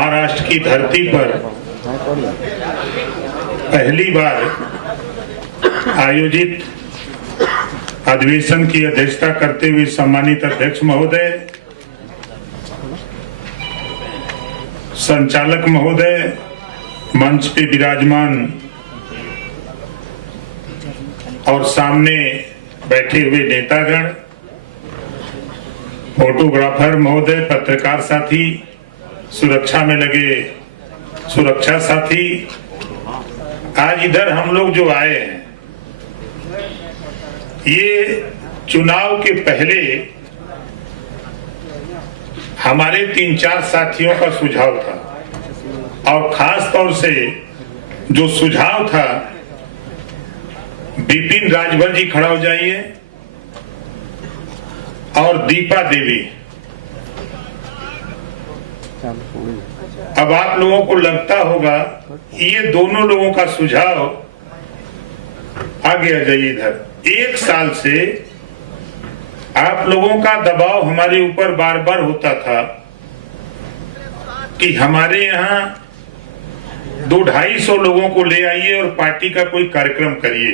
महाराष्ट्र की धरती पर पहली बार आयोजित अधिवेशन की अध्यक्षता करते हुए सम्मानित अध्यक्ष महोदय, संचालक महोदय, मंच पे विराजमान और सामने बैठे हुए नेतागण, फोटोग्राफर महोदय, पत्रकार साथी, सुरक्षा में लगे सुरक्षा साथी, आज इधर हम लोग जो आए हैं, ये चुनाव के पहले हमारे 3-4 साथियों का सुझाव था और खास तौर से जो सुझाव था, बिपिन राजभर जी खड़ा हो जाइए और दीपा देवी। अब आप लोगों को लगता होगा ये दोनों लोगों का सुझाव आगे आ जाइए इधर। 1 साल से आप लोगों का दबाव हमारे ऊपर बार बार होता था कि हमारे यहाँ 200-250 लोगों को ले आइए और पार्टी का कोई कार्यक्रम करिए।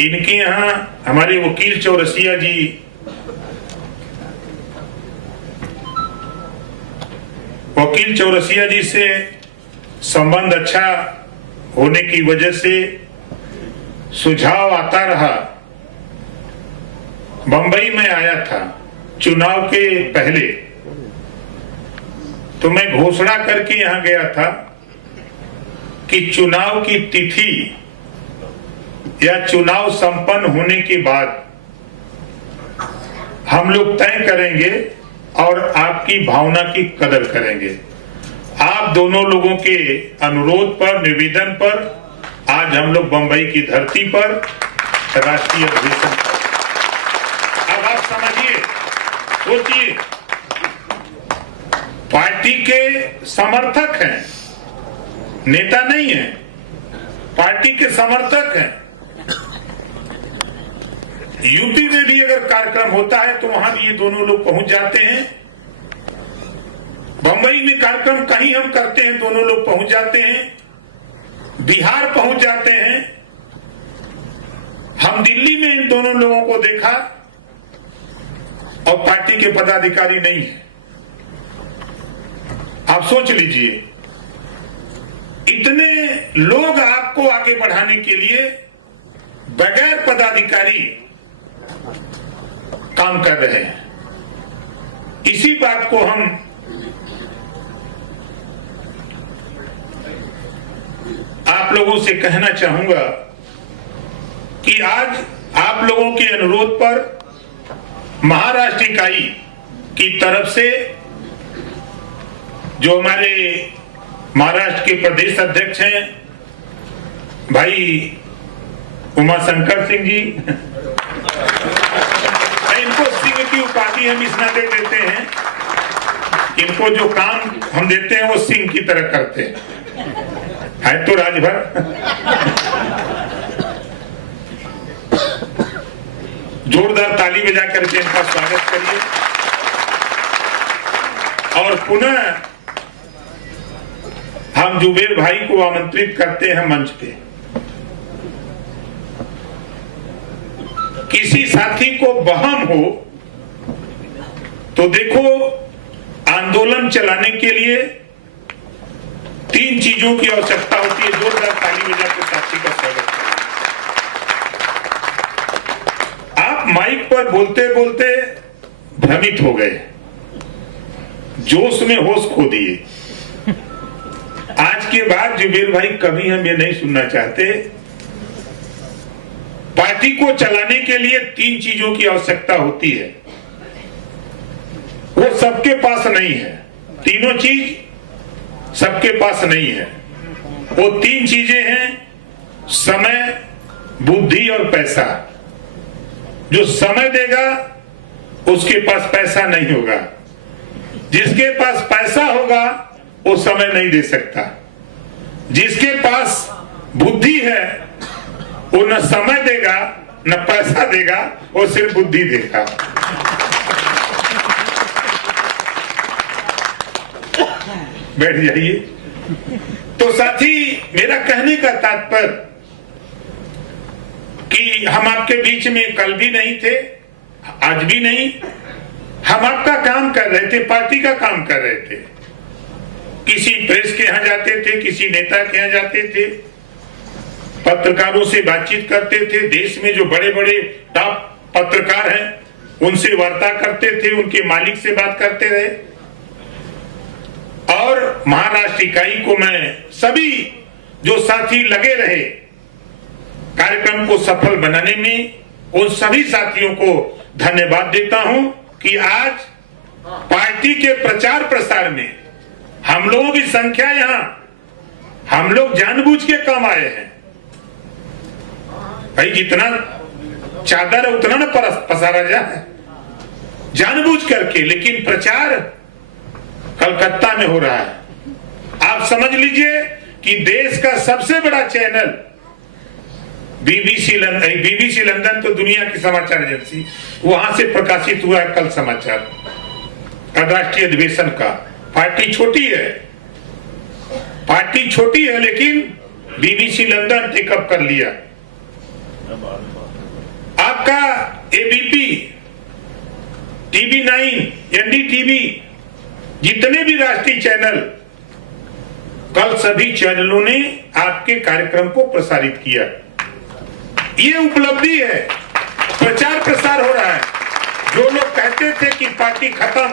इनके यहाँ हमारे वकील चौरसिया जी से संबंध अच्छा होने की वजह से सुझाव आता रहा। बंबई में आया था चुनाव के पहले, तो मैं घोषणा करके यहां गया था कि चुनाव की तिथि या चुनाव संपन्न होने के बाद हम लोग तय करेंगे और आपकी भावना की कदर करेंगे। आप दोनों लोगों के अनुरोध पर, निवेदन पर आज हम लोग बंबई की धरती पर राष्ट्रीय अधिवेशन। अब आप समझिए, सोचिए, पार्टी के समर्थक हैं, नेता नहीं है, पार्टी के समर्थक हैं। यूपी में भी अगर कार्यक्रम होता है तो वहां भी ये दोनों लोग पहुंच जाते हैं। बंबई में कार्यक्रम कहीं हम करते हैं, दोनों लोग पहुंच जाते हैं। बिहार पहुंच जाते हैं। हम दिल्ली में इन दोनों लोगों को देखा और पार्टी के पदाधिकारी नहीं है। आप सोच लीजिए, इतने लोग आपको आगे बढ़ाने के लिए बगैर पदाधिकारी काम कर रहे हैं। इसी बात को हम आप लोगों से कहना चाहूंगा कि आज आप लोगों के अनुरोध पर महाराष्ट्र इकाई की तरफ से जो हमारे महाराष्ट्र के प्रदेश अध्यक्ष हैं भाई उमाशंकर सिंह जी, इनको सिंह की उपाधि हम इस नाते देते हैं, इनको जो काम हम देते हैं वो सिंह की तरह करते हैं तो राजभर। जोरदार ताली बजा करके इनका स्वागत करिए और पुनः हम जुबेर भाई को आमंत्रित करते हैं मंच पे। किसी साथी को बहम हो तो देखो, आंदोलन चलाने के लिए 3 चीजों की आवश्यकता होती है। जोरदार ताली बजा के साथी का स्वागत करें। आप माइक पर बोलते बोलते भ्रमित हो गए, जोश में होश खो दिए। आज के बाद जुबेर भाई कभी हम ये नहीं सुनना चाहते। पार्टी को चलाने के लिए 3 चीजों की आवश्यकता होती है, वो सबके पास नहीं है। तीनों चीज सबके पास नहीं है। वो 3 चीजें हैं, समय, बुद्धि और पैसा। जो समय देगा उसके पास पैसा नहीं होगा, जिसके पास पैसा होगा वो समय नहीं दे सकता। जिसके पास बुद्धि है वो न समय देगा न पैसा देगा, वो सिर्फ बुद्धि देगा। बैठ जाइए। तो साथी, मेरा कहने का तात्पर्य कि हम आपके बीच में कल भी नहीं थे, आज भी नहीं। हम आपका काम कर रहे थे, पार्टी का काम कर रहे थे। किसी प्रेस के यहां जाते थे, किसी नेता के यहां जाते थे, पत्रकारों से बातचीत करते थे। देश में जो बड़े बड़े टॉप पत्रकार हैं उनसे वार्ता करते थे, उनके मालिक से बात करते रहे। और महाराष्ट्र इकाई को मैं सभी जो साथी लगे रहे कार्यक्रम को सफल बनाने में, उन सभी साथियों को धन्यवाद देता हूं कि आज पार्टी के प्रचार प्रसार में हम लोगों की संख्या, यहां हम लोग जानबूझ के कम आए हैं। भाई जितना चादर है उतना न पसारा जाए, जानबूझ करके। लेकिन प्रचार कलकत्ता में हो रहा है। आप समझ लीजिए कि देश का सबसे बड़ा चैनल बीबीसी लंदन तो दुनिया की समाचार एजेंसी, वहां से प्रकाशित हुआ है कल समाचार अंतर्राष्ट्रीय अधिवेशन का। पार्टी छोटी है लेकिन बीबीसी लंदन टेकअप कर लिया। आपका एबीपी, टीवी9, एनडीटीवी, जितने भी राष्ट्रीय चैनल, कल सभी चैनलों ने आपके कार्यक्रम को प्रसारित किया। ये उपलब्धि है, प्रचार प्रसार हो रहा है। जो लोग कहते थे कि पार्टी खत्म,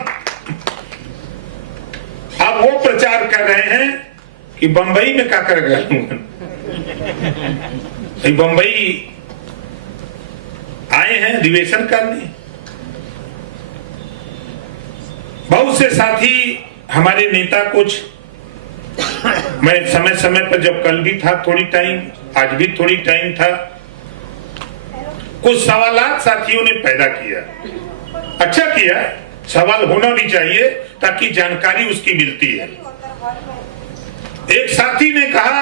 अब वो प्रचार कर रहे हैं कि बंबई में क्या कर गए। बंबई आए हैं अधिवेशन करने। बहुत से साथी हमारे नेता, कुछ मैं समय समय पर, जब कल भी था थोड़ी टाइम, आज भी थोड़ी टाइम था, कुछ सवालात साथियों ने पैदा किया। अच्छा किया, सवाल होना भी चाहिए ताकि जानकारी उसकी मिलती है। एक साथी ने कहा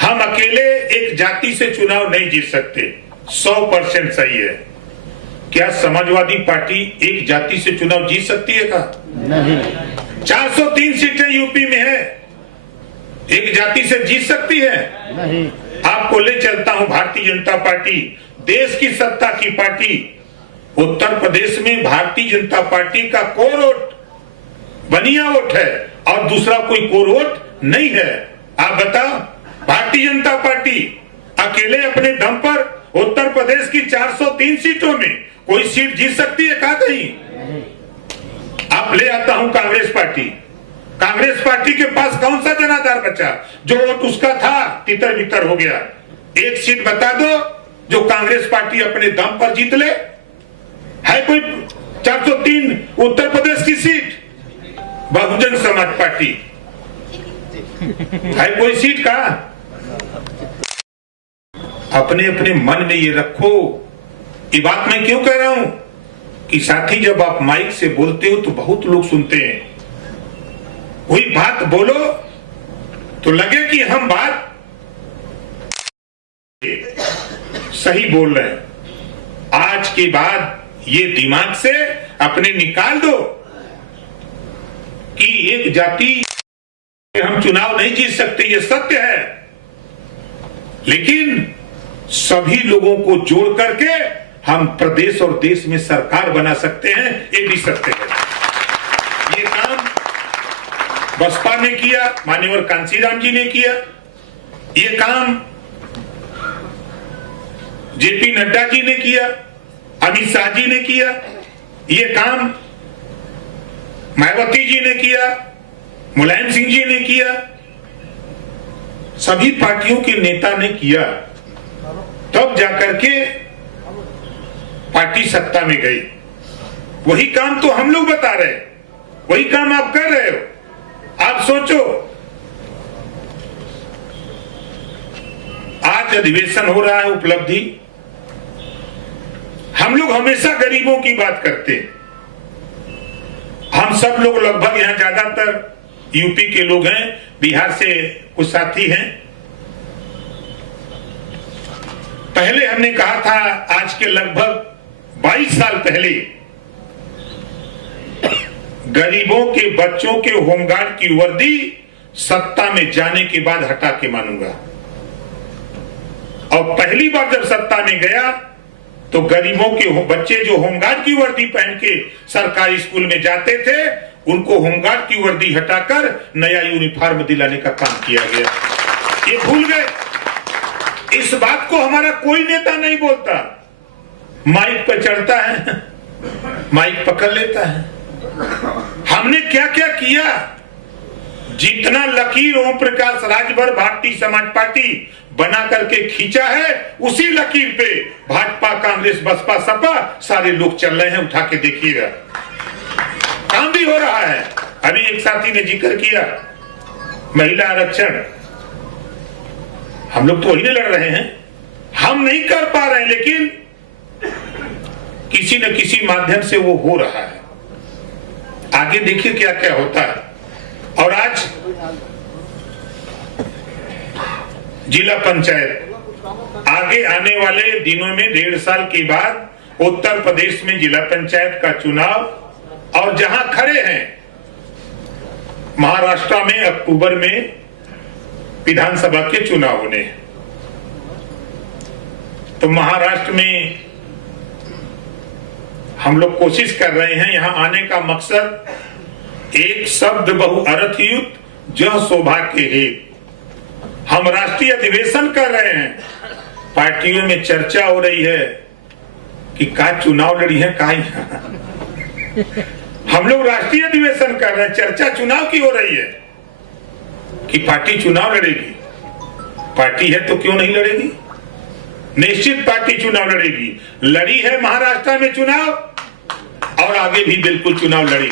हम अकेले एक जाति से चुनाव नहीं जीत सकते। 100% सही है। क्या समाजवादी पार्टी एक जाति से चुनाव जीत सकती है? का नहीं। 403 सीटें यूपी में है, एक जाति से जीत सकती है? नहीं। आपको ले चलता हूं, भारतीय जनता पार्टी देश की सत्ता की पार्टी। उत्तर प्रदेश में भारतीय जनता पार्टी का कोर वोट बनिया वोट है और दूसरा कोई कोर वोट नहीं है। आप बताओ, भारतीय जनता पार्टी अकेले अपने दम पर उत्तर प्रदेश की 403 सीटों में कोई सीट जीत सकती है? कहा कहीं? आप ले आता हूं कांग्रेस पार्टी। कांग्रेस पार्टी के पास कौन सा जनाधार बचा? जो वोट उसका था तितर बितर हो गया। एक सीट बता दो जो कांग्रेस पार्टी अपने दम पर जीत ले। है कोई 403 उत्तर प्रदेश की सीट? बहुजन समाज पार्टी है कोई सीट? का अपने अपने मन में ये रखो। ये बात मैं क्यों कह रहा हूं कि साथी, जब आप माइक से बोलते हो तो बहुत लोग सुनते हैं। कोई बात बोलो तो लगे कि हम बात सही बोल रहे हैं। आज के बाद ये दिमाग से अपने निकाल दो कि एक जाति हम चुनाव नहीं जीत सकते, ये सत्य है। लेकिन सभी लोगों को जोड़ करके हम प्रदेश और देश में सरकार बना सकते हैं, ये भी सत्य है। ये काम बसपा ने किया, मान्यवर कांशीराम जी ने किया। ये काम जेपी नड्डा जी ने किया, अमित शाह जी ने किया। ये काम मायावती जी ने किया, मुलायम सिंह जी ने किया। सभी पार्टियों के नेता ने किया, तब जाकर के पार्टी सत्ता में गई। वही काम तो हम लोग बता रहे, वही काम आप कर रहे हो। आप सोचो, आज अधिवेशन हो रहा है, उपलब्धि। हम लोग हमेशा गरीबों की बात करते हैं। हम सब लोग लगभग यहां ज्यादातर यूपी के लोग हैं, बिहार से कुछ साथी हैं। पहले हमने कहा था, आज के लगभग 22 साल पहले गरीबों के बच्चों के होमगार्ड की वर्दी सत्ता में जाने के बाद हटा के मानूंगा। और पहली बार जब सत्ता में गया तो गरीबों के बच्चे जो होमगार्ड की वर्दी पहन के सरकारी स्कूल में जाते थे, उनको होमगार्ड की वर्दी हटाकर नया यूनिफॉर्म दिलाने का काम किया गया। ये भूल गए। इस बात को हमारा कोई नेता नहीं बोलता। माइक पर चढ़ता है, माइक पकड़ लेता है। हमने क्या क्या किया? जितना लकीर ओम प्रकाश राजभर भारतीय समाज पार्टी बना करके खींचा है, उसी लकीर पे भाजपा, कांग्रेस, बसपा, सपा सारे लोग चल रहे हैं। उठा के देखिएगा, काम भी हो रहा है। अभी एक साथी ने जिक्र किया महिला आरक्षण, हम लोग तो वही नहीं लड़ रहे हैं, हम नहीं कर पा रहे हैं, लेकिन किसी न किसी माध्यम से वो हो रहा है। आगे देखिए क्या क्या होता है। और आज जिला पंचायत, आगे आने वाले दिनों में 1.5 साल के बाद उत्तर प्रदेश में जिला पंचायत का चुनाव, और जहां खड़े हैं महाराष्ट्र में अक्टूबर में विधानसभा के चुनाव होने हैं। तो महाराष्ट्र में हम लोग कोशिश कर रहे हैं, यहां आने का मकसद एक शब्द बहु अर्थ युक्त जह सौभाग्य हेतु। हम राष्ट्रीय अधिवेशन कर रहे हैं, पार्टियों में चर्चा हो रही है कि का चुनाव लड़ी है का। हम लोग राष्ट्रीय अधिवेशन कर रहे हैं, चर्चा चुनाव की हो रही है कि पार्टी चुनाव लड़ेगी। पार्टी है तो क्यों नहीं लड़ेगी? निश्चित पार्टी चुनाव लड़ेगी। लड़ी है महाराष्ट्र में चुनाव, और आगे भी बिल्कुल चुनाव लड़ेगी।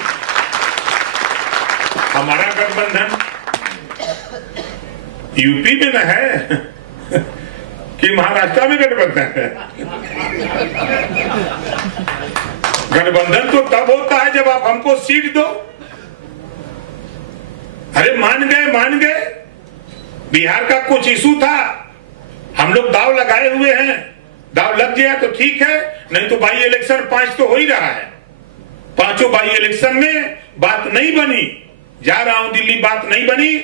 हमारा गठबंधन यूपी में न है कि महाराष्ट्र में गठबंधन है। गठबंधन तो तब होता है जब आप हमको सीट दो। अरे मान गए। बिहार का कुछ इशू था, हम लोग दाव लगाए हुए हैं, दाव लग गया तो ठीक है, नहीं तो बाई इलेक्शन 5 तो हो ही रहा है। 5 बाई इलेक्शन में बात नहीं बनी, जा रहा हूं दिल्ली, बात नहीं बनी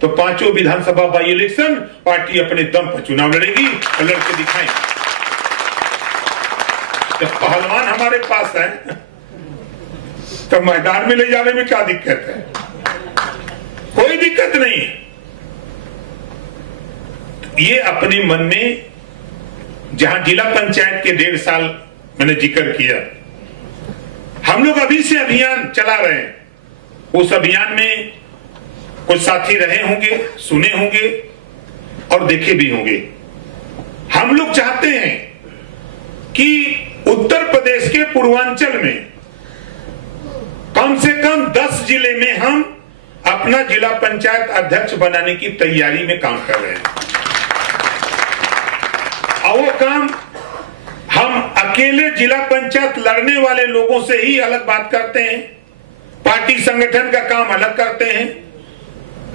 तो 5 विधानसभा बाई इलेक्शन पार्टी अपने दम पर चुनाव लड़ेगी और लड़के दिखाएंगे। जब पहलवान हमारे पास है तो मैदान में ले जाने में क्या दिक्कत है? कोई दिक्कत नहीं। ये अपने मन में, जहां जिला पंचायत के 1.5 साल मैंने जिक्र किया, हम लोग अभी से अभियान चला रहे हैं। उस अभियान में कुछ साथी रहे होंगे, सुने होंगे और देखे भी होंगे। हम लोग चाहते हैं कि उत्तर प्रदेश के पूर्वांचल में कम से कम 10 जिले में हम अपना जिला पंचायत अध्यक्ष बनाने की तैयारी में काम कर रहे हैं। और वो काम हम अकेले जिला पंचायत लड़ने वाले लोगों से ही अलग बात करते हैं, पार्टी संगठन का काम अलग करते हैं।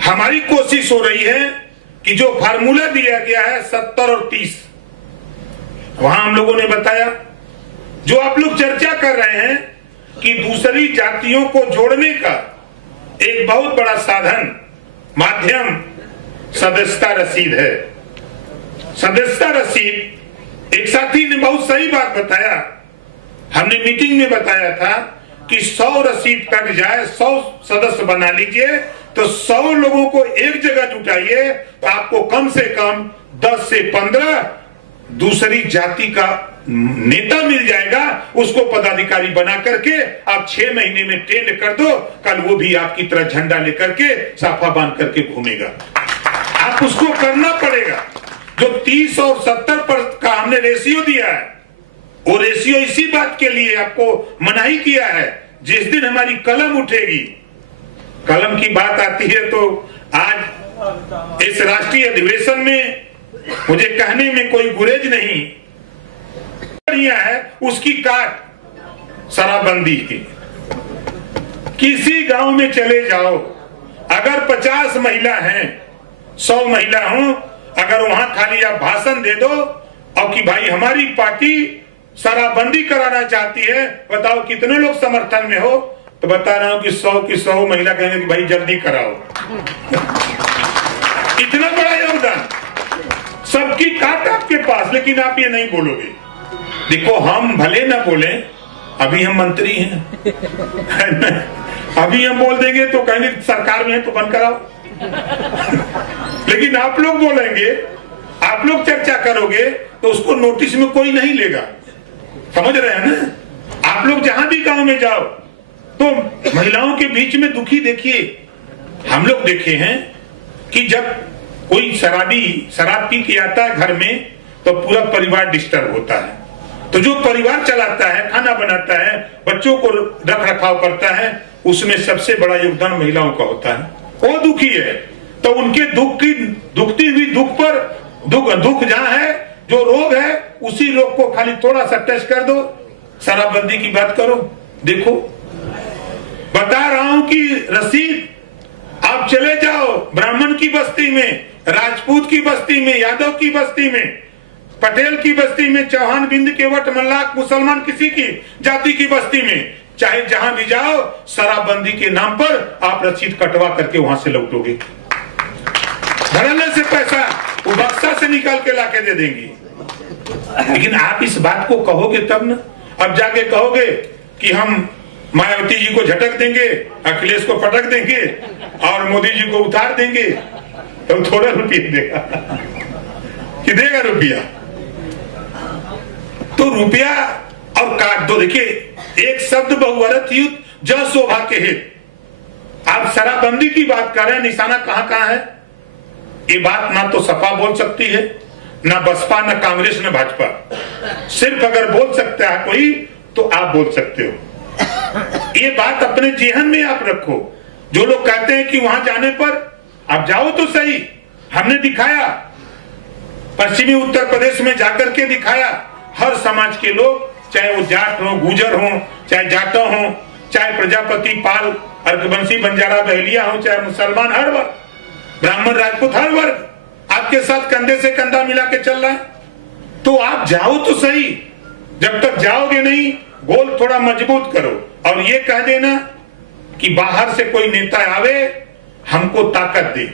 हमारी कोशिश हो रही है कि जो फार्मूला दिया गया है 70 और 30, वहां हम लोगों ने बताया, जो आप लोग चर्चा कर रहे हैं कि दूसरी जातियों को जोड़ने का एक बहुत बड़ा साधन, माध्यम सदस्यता रसीद है। सदस्यता रसीद, एक साथी ने बहुत सही बात बताया, हमने मीटिंग में बताया था कि 100 रसीद कट जाए, 100 सदस्य बना लीजिए, तो 100 लोगों को एक जगह जुटाइए तो आपको कम से कम 10 से 15 दूसरी जाति का नेता मिल जाएगा। उसको पदाधिकारी बना करके आप 6 महीने में ट्रेंड कर दो, कल वो भी आपकी तरह झंडा लेकर के साफा बांध करके घूमेगा। आप उसको करना पड़ेगा। जो 30 और 70 पर का हमने रेशियो दिया है, वो रेशियो इसी बात के लिए आपको मनाही किया है, जिस दिन हमारी कलम उठेगी, कलम की बात आती है तो आज इस राष्ट्रीय अधिवेशन में मुझे कहने में कोई गुरेज नहीं है, उसकी काट शराबबंदी की। किसी गांव में चले जाओ, अगर 50 महिला हैं, 100 महिला हो, अगर वहां खाली आप भाषण दे दो और कि भाई हमारी पार्टी शराबबंदी कराना चाहती है, बताओ कितने लोग समर्थन में हो? तो बता रहा हूं कि 100 की 100 महिला कहेंगे कि भाई जल्दी कराओ। इतना बड़ा योगदान सबकी काट आपके पास, लेकिन आप ये नहीं बोलोगे। देखो हम भले ना बोले, अभी हम मंत्री हैं अभी हम बोल देंगे तो कहेंगे सरकार में है तो बंद कराओ लेकिन आप लोग बोलेंगे, आप लोग चर्चा करोगे तो उसको नोटिस में कोई नहीं लेगा। समझ रहे हैं ना? आप लोग जहां भी गांव में जाओ तो महिलाओं के बीच में दुखी देखिए। हम लोग देखे हैं कि जब कोई शराब पी के आता है घर में तो पूरा परिवार डिस्टर्ब होता है। तो जो परिवार चलाता है, खाना बनाता है, बच्चों को रख रखाव करता है, उसमें सबसे बड़ा योगदान महिलाओं का होता है। वो दुखी है तो उनके दुखती हुई दुख पर दुख जहां है, जो रोग है उसी रोग को खाली थोड़ा सा टच कर दो, शराबबंदी की बात करो। देखो बता रहा हूं कि रसीद आप चले जाओ ब्राह्मण की बस्ती में, राजपूत की बस्ती में, यादव की बस्ती में, पटेल की बस्ती में, चौहान, बिंद, केवट, मल्लाक, मुसलमान किसी की जाति की बस्ती में, चाहे जहां भी जाओ शराबबंदी के नाम पर आप रसीद कटवा करके वहां से लौटोगे। धड़ल्ले से पैसा वो बक्सा से निकाल के लाके दे देंगी। लेकिन आप इस बात को कहोगे तब ना। अब जाके कहोगे कि हम मायावती जी को झटक देंगे, अखिलेश को पटक देंगे और मोदी जी को उतार देंगे, तो थोड़ा रुपया देगा कि देगा रुपया? तो रुपया और काट दो। देखिए एक शब्द बहुअर्थ युद्ध जय शोभा के हित। आप शराबबंदी की बात कर रहे हैं, निशाना कहां कहां है? ये बात ना तो सपा बोल सकती है, ना बसपा, ना कांग्रेस, ना भाजपा। सिर्फ अगर बोल सकता है कोई तो आप बोल सकते हो। ये बात अपने जेहन में आप रखो। जो लोग कहते हैं कि वहां जाने पर आप जाओ तो सही, हमने दिखाया, पश्चिमी उत्तर प्रदेश में जाकर के दिखाया। हर समाज के लोग, चाहे वो जाट हो, गुजर हो, चाहे जाटो हो, चाहे प्रजापति, पाल, अर्कवंशी, बंजारा, बहलिया हो, चाहे मुसलमान, हर वर्ग, ब्राह्मण, राजपूत, हर वर्ग आपके साथ कंधे से कंधा मिला के चल रहा है। तो आप जाओ तो सही। जब तक जाओगे नहीं, गोल थोड़ा मजबूत करो और ये कह देना कि बाहर से कोई नेता आवे हमको ताकत दे।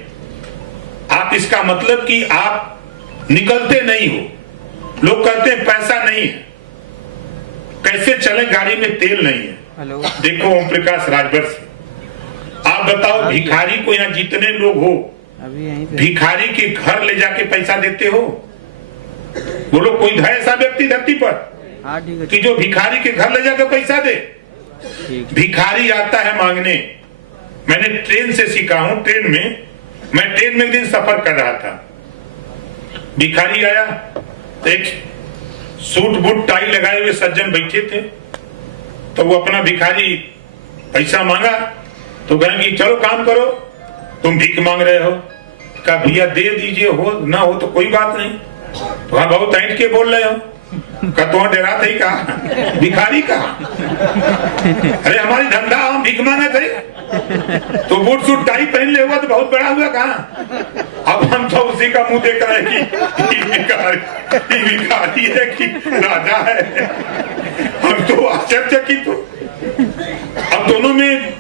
आप इसका मतलब कि आप निकलते नहीं हो। लोग कहते हैं पैसा नहीं है, कैसे चले, गाड़ी में तेल नहीं है। हेलो, देखो ओम प्रकाश राजभर से आप बताओ, भिखारी को यहाँ जितने लोग हो, अभी यहीं पे भिखारी के घर ले जाके पैसा देते हो? बोलो कोई है ऐसा व्यक्ति धरती पर हाँ ठीक है कि जो भिखारी के घर ले जाकर पैसा दे? ठीक। भिखारी आता है मांगने। मैंने ट्रेन से सीखा हूं। मैं ट्रेन में एक दिन सफर कर रहा था, भिखारी आया, एक सूट बूट टाई लगाए हुए सज्जन बैठे थे, तो वो अपना भिखारी पैसा मांगा तो कहें कि चलो काम करो, तुम भीख मांग रहे हो। कहा भैया दे दीजिए, हो ना हो तो कोई बात नहीं। तो हाँ बहुत ऐंठ के बोल रहे हो। का तो डेरा थे कहा, भिखारी कहा? अरे हमारी धंधा, हम भीख मांगे थे। तो बूट सूट टाई पहन ले हुआ तो बहुत बड़ा हुआ कहा। अब हम तो उसी का मुंह देख रहे हैं कि भिखारी है कि राजा है। हम तो आश्चर्यचकित हो। अब दोनों में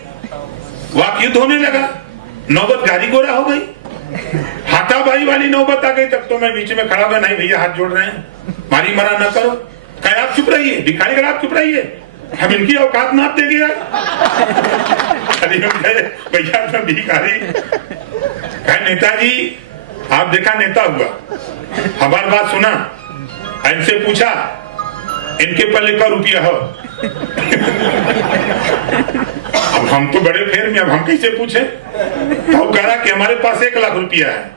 वाकयुद्ध होने लगा, नौबत गाड़ी गोरा हो गई, हाथापाई वाली नौबत आ गई। तब तो मैं बीच में खड़ा हुआ, नहीं भैया हाथ जोड़ रहे हैं, मारी मरा न करो। कहे आप चुप रहिए, भिखारी कर आप चुप रहिए, हम इनकी औकात नाप देंगे यार। अरे भैया तो भिखारी। कहे नेताजी आप देखा नेता हुआ, हमारी बात सुना, इनसे पूछा इनके पल्ले का रुपया हो। अब हम तो बड़े फेर में, अब हम कैसे पूछे? तो कह रहा कि हमारे पास 1 लाख रुपया है।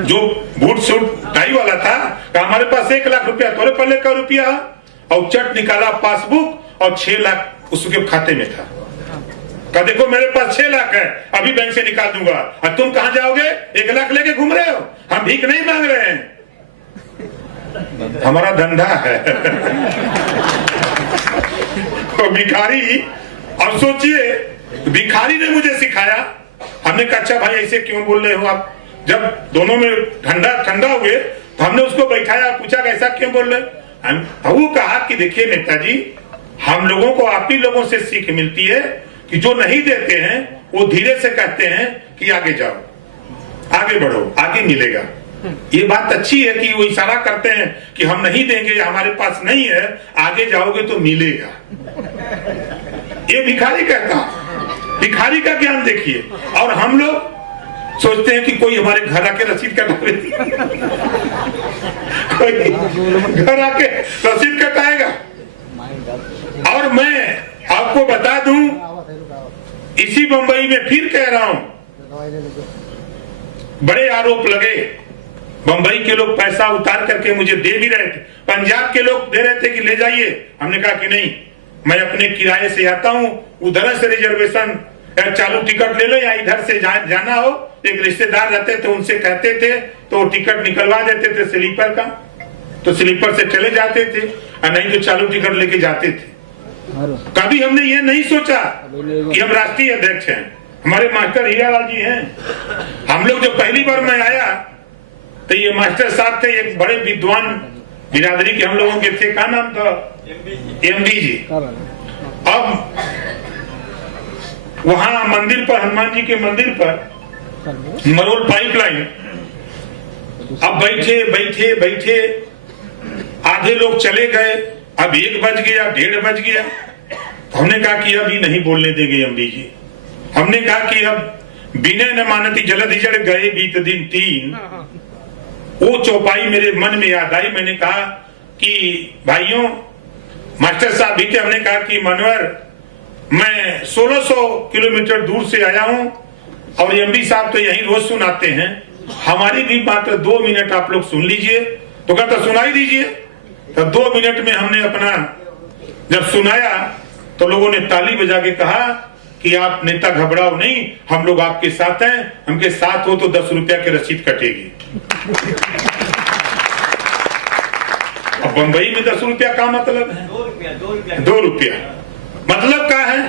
जो बूट सूट टाई वाला था, कहा हमारे पास 1 लाख रुपया, तोरे पल्ले का रुपया? और चट निकाला पासबुक और 6 लाख उसके खाते में था। कहा देखो मेरे पास 6 लाख है, अभी बैंक से निकाल दूंगा। और तुम कहां जाओगे? 1 लाख लेके घूम रहे हो? हम भीख नहीं मांग रहे हैं, हमारा धंधा है। तो भिखारी, अब सोचिए भिखारी ने मुझे सिखाया। हमने कहा अच्छा भाई ऐसे क्यों बोल रहे हो आप? जब दोनों में ठंडा हुए तो हमने उसको बैठाया, पूछा कैसा क्यों बोल रहे? वो कहा कि देखिए नेताजी, हम लोगों को आप ही लोगों से सीख मिलती है कि जो नहीं देते हैं वो धीरे से कहते हैं कि आगे जाओ, आगे बढ़ो, आगे मिलेगा। ये बात अच्छी है कि वो इशारा करते हैं कि हम नहीं देंगे, हमारे पास नहीं है, आगे जाओगे तो मिलेगा। ये भिखारी कहता, भिखारी का ज्ञान देखिए। और हम लोग सोचते हैं कि कोई हमारे घर आके रसीद कटावे, कोई घर आके रसीद कटाएगा। और मैं आपको बता दूं, इसी बंबई में फिर कह रहा हूं, बड़े आरोप लगे, बंबई के लोग पैसा उतार करके मुझे दे भी रहे थे, पंजाब के लोग दे रहे थे कि ले जाइए। हमने कहा कि नहीं, मैं अपने किराए से आता हूं, उधर से रिजर्वेशन चालू टिकट ले लो, या इधर से जाना हो, एक रिश्तेदार रहते थे उनसे कहते थे तो टिकट निकलवा देते थे स्लीपर का, तो स्लीपर से चले जाते थे, और नहीं तो चालू टिकट लेके जाते थे। कभी हमने ये नहीं सोचा कि हम राष्ट्रीय अध्यक्ष हैं। हमारे मास्टर हीरालाल जी हैं। हम लोग जब पहली बार मैं आया तो ये मास्टर साहब थे, एक बड़े विद्वान बिरादरी के हम लोगों के थे, क्या नाम था, एमबी जी। अब वहां मंदिर पर, हनुमान जी के मंदिर पर मरोल पाइपलाइन, अब बैठे बैठे बैठे आधे लोग चले गए, अब 1 बज गया, 1:30 बज गया। हमने कहा कि अभी नहीं बोलने देंगे एमडी जी। हमने कहा कि अब विनय न मानती जलद हिजड़ गए बीत दिन 3। वो चौपाई मेरे मन में याद आई। मैंने कहा कि भाइयों, मास्टर साहब भी थे, हमने कहा कि मनोहर, मैं 1600 किलोमीटर दूर से आया हूं और एमडी साहब तो यही रोज सुनाते हैं, हमारी भी मात्र 2 मिनट आप लोग सुन लीजिए। तो कहता सुनाई दीजिए। तो 2 मिनट में हमने अपना जब सुनाया तो लोगों ने ताली बजा के कहा कि आप नेता घबराओ नहीं, हम लोग आपके साथ हैं, हमके साथ हो तो 10 रुपया की रसीद कटेगी। अब बंबई में 10 रुपया का मतलब है 2 रुपया मतलब क्या है।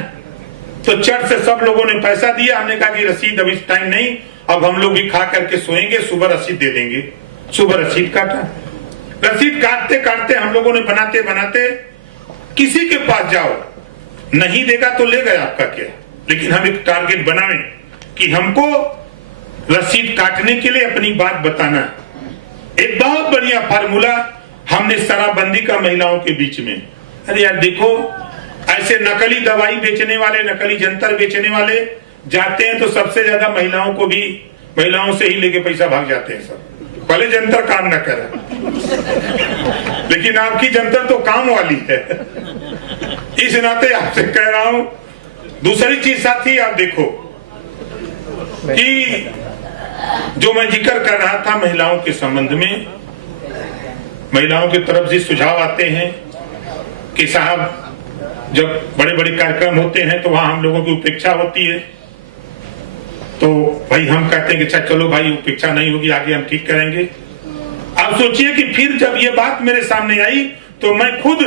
तो चर्च से सब लोगों ने पैसा दिया। हमने कहा कि रसीद अभी टाइम नहीं, अब हम लोग भी खा करके सोएंगे, सुबह रसीद दे देंगे। सुबह रसीद काटा। रसीद काटते काटते हम लोगों ने बनाते बनाते, किसी के पास जाओ, नहीं देगा तो ले गए, आपका क्या। लेकिन हम एक टारगेट बनाएं कि हमको रसीद काटने के लिए अपनी बात बताना। एक बहुत बढ़िया फार्मूला हमने शराबबंदी का महिलाओं के बीच में। अरे यार देखो, ऐसे नकली दवाई बेचने वाले, नकली जंतर बेचने वाले जाते हैं तो सबसे ज्यादा महिलाओं को भी, महिलाओं से ही लेके पैसा भाग जाते हैं सब। पहले जंतर काम न करे, लेकिन आपकी जंतर तो काम वाली है। इस नाते आपसे कह रहा हूं। दूसरी चीज साथी, आप देखो कि जो मैं जिक्र कर रहा था महिलाओं के संबंध में, महिलाओं की तरफ से सुझाव आते हैं कि साहब जब बड़े बड़े कार्यक्रम होते हैं तो वहां हम लोगों की उपेक्षा होती है। तो भाई हम कहते हैं कि अच्छा चलो भाई, उपेक्षा नहीं होगी, आगे हम ठीक करेंगे। आप सोचिए कि फिर जब ये बात मेरे सामने आई तो मैं खुद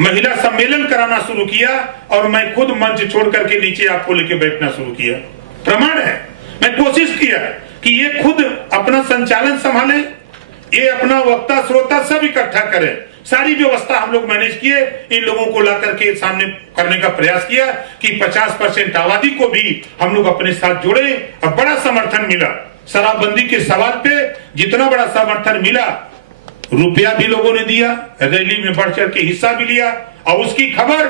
महिला सम्मेलन कराना शुरू किया और मैं खुद मंच छोड़ करके नीचे आपको लेके बैठना शुरू किया। प्रमाण है, मैं कोशिश किया कि ये खुद अपना संचालन संभाले, ये अपना वक्ता श्रोता सब इकट्ठा करें। सारी व्यवस्था हम लोग मैनेज किए, इन लोगों को ला करके सामने करने का प्रयास किया कि 50% आबादी को भी हम लोग अपने साथ जोड़े। और बड़ा समर्थन मिला शराबबंदी के सवाल पे। जितना बड़ा समर्थन मिला, रुपया भी लोगों ने दिया, रैली में बढ़ चढ़ के हिस्सा भी लिया। और उसकी खबर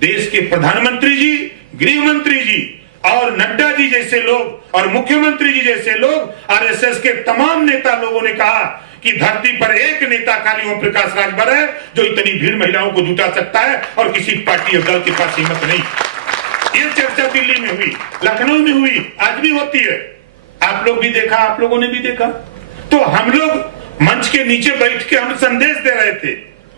देश के प्रधानमंत्री जी, गृह मंत्री जी और नड्डा जी जैसे लोग और मुख्यमंत्री जी जैसे लोग, आरएसएस के तमाम नेता लोगों ने कहा कि धरती पर एक नेता खाली ओम प्रकाश राजभर है जो इतनी भीड़ महिलाओं को जुटा सकता है, और किसी पार्टी और दल के पास हिम्मत नहीं। ये चर्चा दिल्ली में हुई, लखनऊ में हुई, आज भी होती है। आप लोग भी देखा, आप लोगों ने भी देखा। तो हम लोग मंच के नीचे बैठ के हम संदेश दे रहे थे,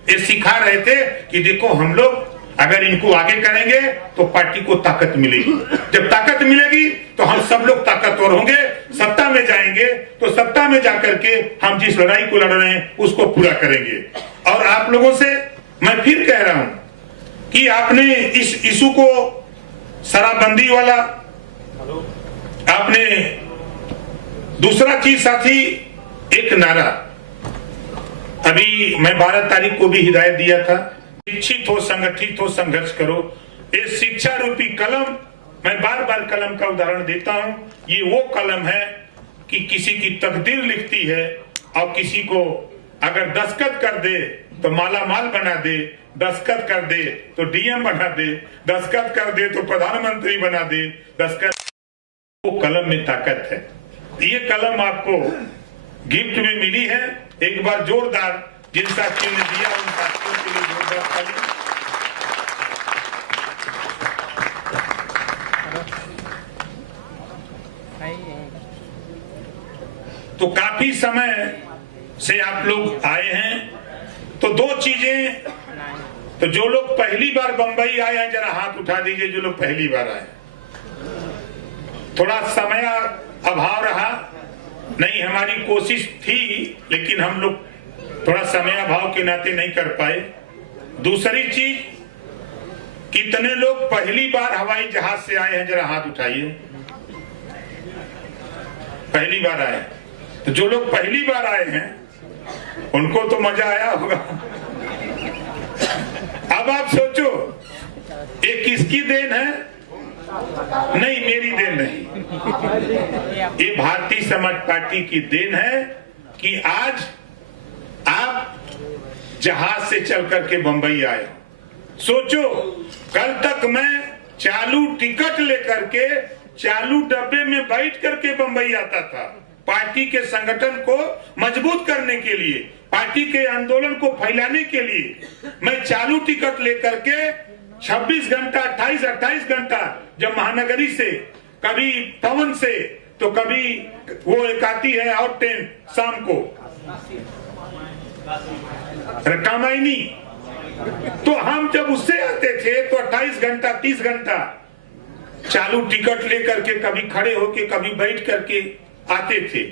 ये सिखा रहे थे कि देखो हम लोग अगर इनको आगे करेंगे तो पार्टी को ताकत मिलेगी। जब ताकत मिलेगी तो हम सब लोग ताकतवर होंगे, सत्ता में जाएंगे तो सत्ता में जाकर के हम जिस लड़ाई को लड़ रहे हैं उसको पूरा करेंगे। और आप लोगों से मैं फिर कह रहा हूं कि आपने इस इशू को, शराबबंदी वाला, आपने दूसरा चीज साथी, एक नारा अभी मैं 12 तारीख को भी हिदायत दिया था, शिक्षित हो, संगठित हो, संघर्ष करो। ये शिक्षा रूपी कलम, मैं बार बार कलम का उदाहरण देता हूं, ये वो कलम है कि किसी की तकदीर लिखती है और किसी को अगर दस्तखत कर दे तो माला माल बना दे, दस्तखत कर दे तो डीएम बना दे, दस्तखत कर दे तो प्रधानमंत्री बना दे, दस्तखत, वो कलम में ताकत है। ये कलम आपको गिफ्ट में मिली है। एक बार जोरदार जिन साथियों ने दिया उन साथियों के लिए जोरदार ताली। तो काफी समय से आप लोग आए हैं, तो दो चीजें, तो जो लोग पहली बार बंबई आए हैं जरा हाथ उठा दीजिए, जो लोग पहली बार आए। थोड़ा समय अभाव रहा, नहीं हमारी कोशिश थी लेकिन हम लोग थोड़ा समय अभाव के नाते नहीं कर पाए। दूसरी चीज, कितने लोग पहली बार हवाई जहाज से आए हैं जरा हाथ उठाइए। पहली बार आए, तो जो लोग पहली बार आए हैं उनको तो मजा आया होगा। अब आप सोचो ये किसकी देन है? नहीं, मेरी देन नहीं, ये भारतीय समाज पार्टी की देन है कि आज आप जहाज से चल करके बंबई आए। सोचो कल तक मैं चालू टिकट लेकर के चालू डब्बे में बैठ करके बंबई आता था, पार्टी के संगठन को मजबूत करने के लिए, पार्टी के आंदोलन को फैलाने के लिए मैं चालू टिकट लेकर के 26 घंटा 28 घंटा, जब महानगरी से, कभी पवन से, तो कभी वो एक आती है और ट्रेन शाम को कामायनी, तो हम जब उससे आते थे तो 28 घंटा 30 घंटा चालू टिकट लेकर के कभी खड़े होके कभी बैठ करके आते थे।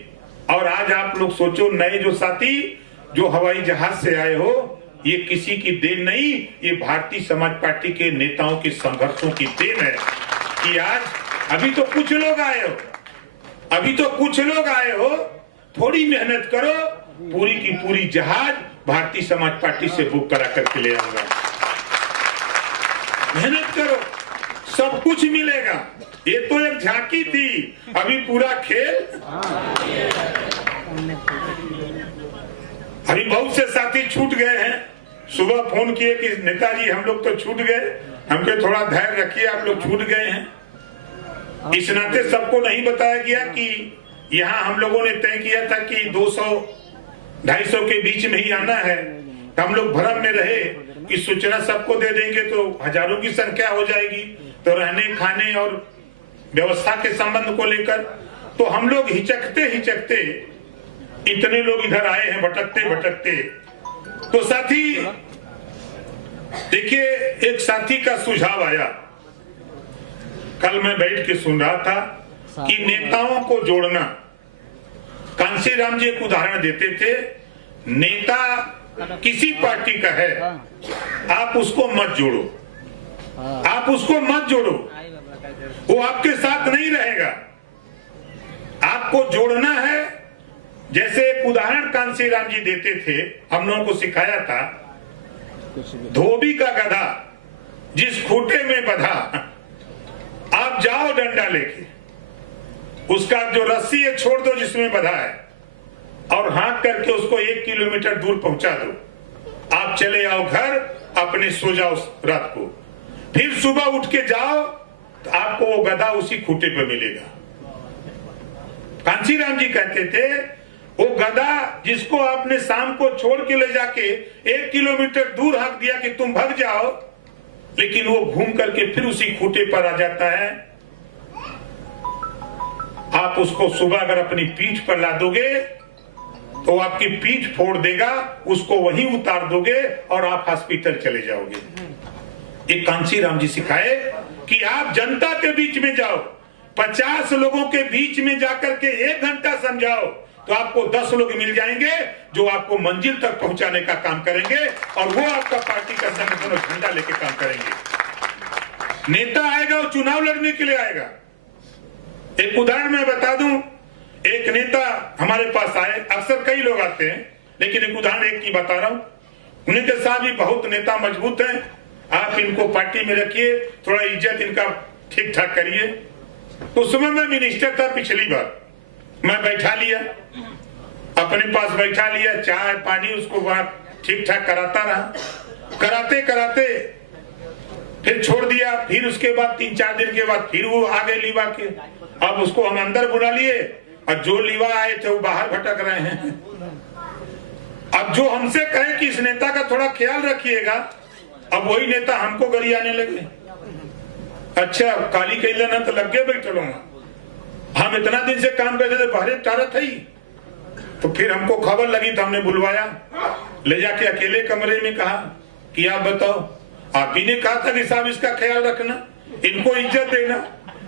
और आज आप लोग सोचो, नए जो साथी जो हवाई जहाज से आए हो, ये किसी की देन नहीं, ये भारतीय समाज पार्टी के नेताओं के संघर्षों की देन है कि आज अभी तो कुछ लोग आए हो, अभी तो कुछ लोग आए हो, थोड़ी मेहनत करो, पूरी की पूरी जहाज भारतीय समाज पार्टी से बुक करा करके ले आऊंगा। मेहनत करो, सब कुछ मिलेगा। ये तो एक झांकी थी, अभी पूरा खेल। अभी बहुत से साथी छूट गए हैं, सुबह फोन किए कि नेताजी हम लोग तो छूट गए, हमको थोड़ा धैर्य रखिए, आप लोग छूट गए हैं। इस नाते सबको नहीं बताया गया कि यहाँ हम लोगों ने तय किया था कि 200-250 के बीच में ही आना है, तो हम लोग भ्रम में रहे कि सूचना सबको दे देंगे तो हजारों की संख्या हो जाएगी, तो रहने खाने और व्यवस्था के संबंध को लेकर तो हम लोग हिचकते हिचकते इतने लोग इधर आए हैं, भटकते भटकते। तो साथी देखिए, एक साथी का सुझाव आया, कल मैं बैठ के सुन रहा था कि नेताओं को जोड़ना। कांशीराम जी एक उदाहरण देते थे, नेता किसी पार्टी का है, आप उसको मत जोड़ो, आप उसको मत जोड़ो, वो आपके साथ नहीं रहेगा। आपको जोड़ना है। जैसे एक उदाहरण कांशीराम जी देते थे, हम लोगों को सिखाया था, धोबी का गधा जिस खूंटे में बंधा, आप जाओ डंडा लेके, उसका जो रस्सी है छोड़ दो जिसमें बंधा है, और हाँक करके उसको 1 किलोमीटर दूर पहुंचा दो। आप चले आओ घर, अपने सो जाओ रात को, फिर सुबह उठ के जाओ तो आपको वो गधा उसी खूंटे पे मिलेगा। कांशीराम जी कहते थे, वो गधा जिसको आपने शाम को छोड़ के ले जाके 1 किलोमीटर दूर हाँक दिया कि तुम भाग जाओ, लेकिन वो घूम करके फिर उसी खूंटे पर आ जाता है। आप उसको सुबह अगर अपनी पीठ पर ला दोगे तो आपकी पीठ फोड़ देगा, उसको वहीं उतार दोगे और आप हॉस्पिटल चले जाओगे। एक कांशीराम जी सिखाए कि आप जनता के बीच में जाओ, 50 लोगों के बीच में जाकर के 1 घंटा समझाओ तो आपको 10 लोग मिल जाएंगे जो आपको मंजिल तक पहुंचाने का काम करेंगे, और वो आपका पार्टी का संगठन और झंडा लेके काम करेंगे। नेता आएगा वो चुनाव लड़ने के लिए आएगा। एक उदाहरण मैं बता दूं, एक नेता हमारे पास आए, अक्सर कई लोग आते हैं, लेकिन एक उदाहरण एक की बता रहा हूं। उनके साथ भी बहुत नेता मजबूत हैं, आप इनको पार्टी में रखिए, थोड़ा इज्जत इनका ठीक ठाक करिए। तो उस समय मैं मिनिस्टर था पिछली बार, मैं बैठा लिया, अपने पास बैठा लिया, चाय पानी उसको वहां ठीक ठाक कराता रहा। कराते कराते फिर छोड़ दिया। फिर उसके बाद 3-4 दिन के बाद फिर वो आ गए लीवा के। अब उसको हम अंदर बुला लिए और जो लीवा आए थे वो बाहर भटक रहे हैं। अब जो हमसे कहे कि इस नेता का थोड़ा ख्याल रखिएगा, अब वही नेता हमको गरियाने लगे। अच्छा काली कैला ना तो लग गए बैठे लोग, हम इतना दिन से काम करते थे, बाहर टारा था ही। तो फिर हमको खबर लगी तो हमने बुलवाया, ले जाके अकेले कमरे में कहा कि आप बताओ, आप ही ने कहा था कि साहब इसका ख्याल रखना, इनको इज्जत देना,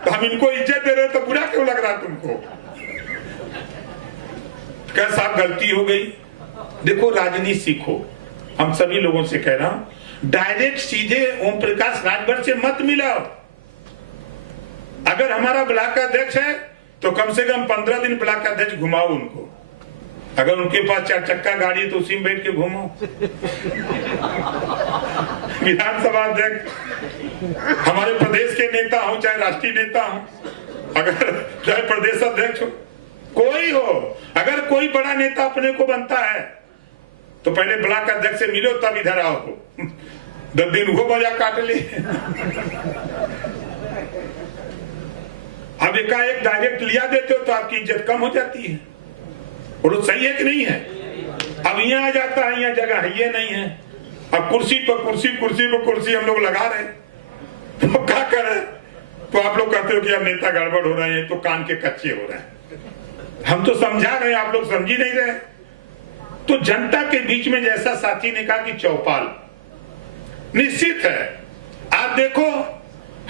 तो हम इनको इज्जत दे रहे तो बुरा क्यों लग रहा तुमको? क्या साहब गलती हो गई। देखो राजनीति सीखो, हम सभी लोगों से कह रहा हूं, डायरेक्ट सीधे ओम प्रकाश राजभर से मत मिलाओ। अगर हमारा ब्लॉक अध्यक्ष है तो कम से कम 15 दिन ब्लॉक अध्यक्ष घुमाओ उनको। अगर उनके पास 4 चक्का गाड़ी है तो उसी में बैठ के घूमो। विधानसभा अध्यक्ष, हमारे प्रदेश के नेता हो चाहे राष्ट्रीय नेता हो, अगर चाहे प्रदेश अध्यक्ष हो, कोई हो, अगर कोई बड़ा नेता अपने को बनता है तो पहले ब्लॉक अध्यक्ष से मिलो तब इधर आओ। 10 दिन वो बजा काट ले। अब एकाएक डायरेक्ट लिया देते हो तो आपकी इज्जत कम हो जाती है। बोलो सही है कि नहीं है? अब यहाँ आ जाता है, यहाँ जगह है ये नहीं है, अब कुर्सी पर कुर्सी, कुर्सी पर कुर्सी हम लोग लगा रहे, तो क्या करें? तो आप लोग कहते हो कि अब नेता गड़बड़ हो रहे हैं, तो कान के कच्चे हो रहे हैं। हम तो समझा रहे हैं, आप लोग समझ ही नहीं रहे। तो जनता के बीच में जैसा साथी ने कहा कि चौपाल निश्चित है। आप देखो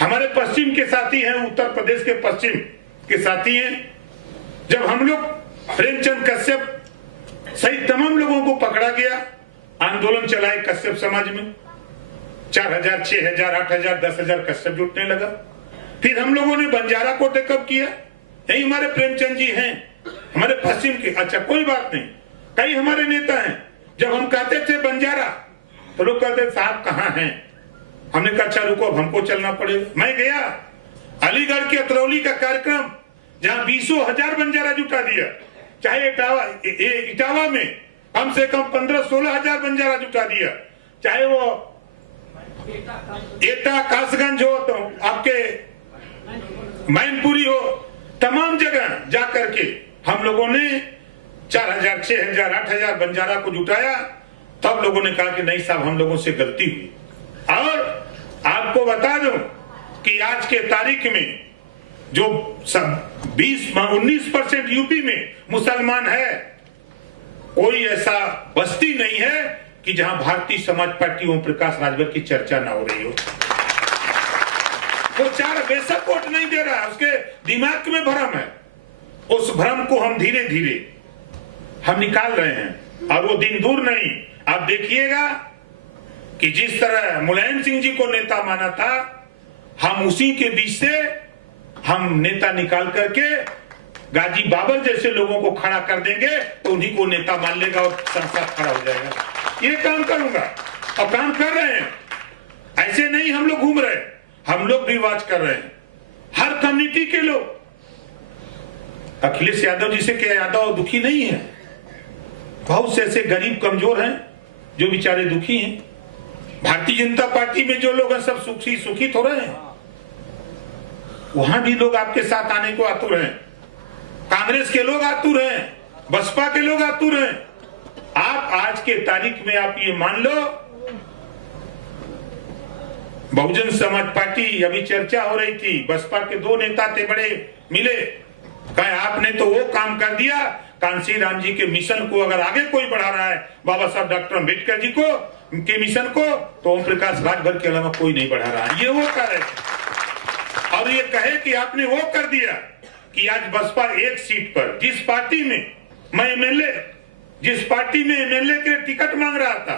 हमारे पश्चिम के साथी हैं, उत्तर प्रदेश के पश्चिम के साथी हैं। जब हम लोग प्रेमचंद कश्यप सहित तमाम लोगों को पकड़ा गया, आंदोलन चलाए कश्यप समाज में, 4000, 6000, 8000, 10,000 कश्यप जुटने लगा। फिर हम लोगों ने बंजारा को टेकअप किया, यही हमारे प्रेमचंद जी हैं हमारे पश्चिम के। अच्छा कोई बात नहीं, कई हमारे नेता हैं। जब हम कहते थे बंजारा तो लोग कहते साहब कहाँ हैं? हमने कहा अच्छा रुको, अब हमको चलना पड़ेगा। मैं गया अलीगढ़ के अतरौली का कार्यक्रम, जहां 20,000 बंजारा जुटा दिया। चाहे इटावा में कम से कम 15-16 हजार बंजारा जुटा दिया। चाहे वो एटा कासगंज हो, तो आपके मैनपुरी हो, तमाम जगह जाकर के हम लोगों ने 4000, 6000, 8000 बंजारा को जुटाया। तब लोगों ने कहा कि नहीं साहब हम लोगों से गलती हुई। और आपको बता दूं कि आज के तारीख में जो सब 19% यूपी में मुसलमान है, कोई ऐसा बस्ती नहीं है कि जहां भारतीय समाज पार्टी ओम प्रकाश राजभर की चर्चा ना हो रही हो। वो 4 बेशक वोट नहीं दे रहा है, उसके दिमाग में भ्रम है। उस भ्रम को हम धीरे धीरे हम निकाल रहे हैं और वो दिन दूर नहीं। आप देखिएगा कि जिस तरह मुलायम सिंह जी को नेता माना था, हम उसी के बीच से हम नेता निकाल करके गाजी बाबर जैसे लोगों को खड़ा कर देंगे तो उन्हीं को नेता मान लेगा और संसद खड़ा हो जाएगा। ये काम करूंगा और काम कर रहे हैं। ऐसे नहीं हम लोग घूम रहे, हम लोग भी वाच कर रहे हैं। हर कम्युनिटी के लोग, अखिलेश यादव जी से क्या यादव दुखी नहीं है? बहुत से ऐसे गरीब कमजोर हैं जो बेचारे दुखी हैं। भारतीय जनता पार्टी में जो लोग हैं सब सुखित हो रहे हैं, वहां भी लोग आपके साथ आने को आतुर हैं। कांग्रेस के लोग आतुर हैं, बसपा के लोग आतुर हैं। आप आज के तारीख में आप ये मान लो, बहुजन समाज पार्टी अभी चर्चा हो रही थी, बसपा के 2 नेता थे बड़े मिले, कहा आपने तो वो काम कर दिया, कांसी राम जी के मिशन को अगर आगे कोई बढ़ा रहा है, बाबा साहब डॉक्टर अम्बेडकर जी को के मिशन को, तो ओम प्रकाश राजभर के अलावा कोई नहीं बढ़ा रहा है। ये वो कर रहे थे। और ये कहे कि आपने वो कर दिया कि आज बसपा एक सीट पर, जिस पार्टी में मैं एमएलए, जिस पार्टी में एमएलए के टिकट मांग रहा था,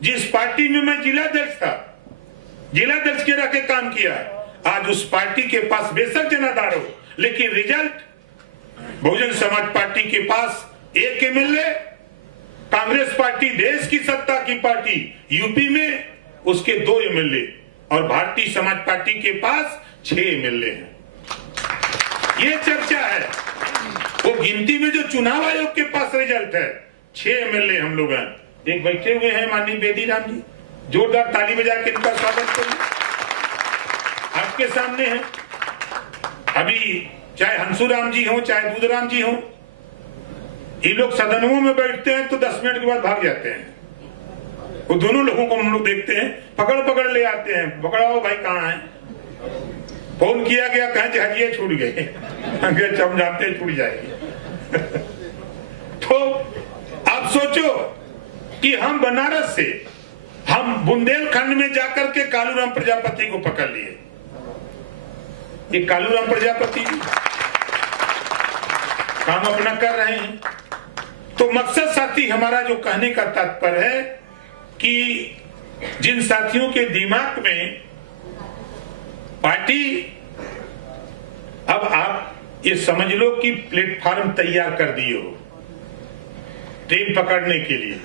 जिस पार्टी में मैं जिलाध्यक्ष था, जिलाध्यक्ष के रह के काम किया, आज उस पार्टी के पास बेशक जनाधार हो, लेकिन रिजल्ट बहुजन समाज पार्टी के पास एक एमएलए, कांग्रेस पार्टी देश की सत्ता की पार्टी यूपी में उसके 2 एमएलए और भारतीय समाज पार्टी के पास 6 एमएलए हैं। ये चर्चा है। वो गिनती में जो चुनाव आयोग के पास रिजल्ट है, 6 एमएलए हम लोग हैं। एक बैठे हुए हैं माननीय बेदी राम जी, जोरदार ताली बजा के इनका स्वागत करिए। आपके सामने है। अभी चाहे हंसुराम जी हो चाहे दूधराम जी हो, ये लोग सदनों में बैठते हैं तो 10 मिनट के बाद भाग जाते हैं। वो दोनों लोगों को हम लोग देखते हैं, पकड़ पकड़ ले आते हैं, पकड़ाओ भाई कहाँ है। फोन किया गया, कहें जहाजिए छूट गए, हम जानते छूट जाएगी। तो आप सोचो कि हम बनारस से हम बुंदेलखंड में जाकर के कालूराम प्रजापति को पकड़ लिए। ये कालूराम प्रजापति काम अपना कर रहे हैं। तो मकसद साथी हमारा जो कहने का तात्पर्य है कि जिन साथियों के दिमाग में पार्टी, अब आप ये समझ लो कि प्लेटफॉर्म तैयार कर दिए हो ट्रेन पकड़ने के लिए।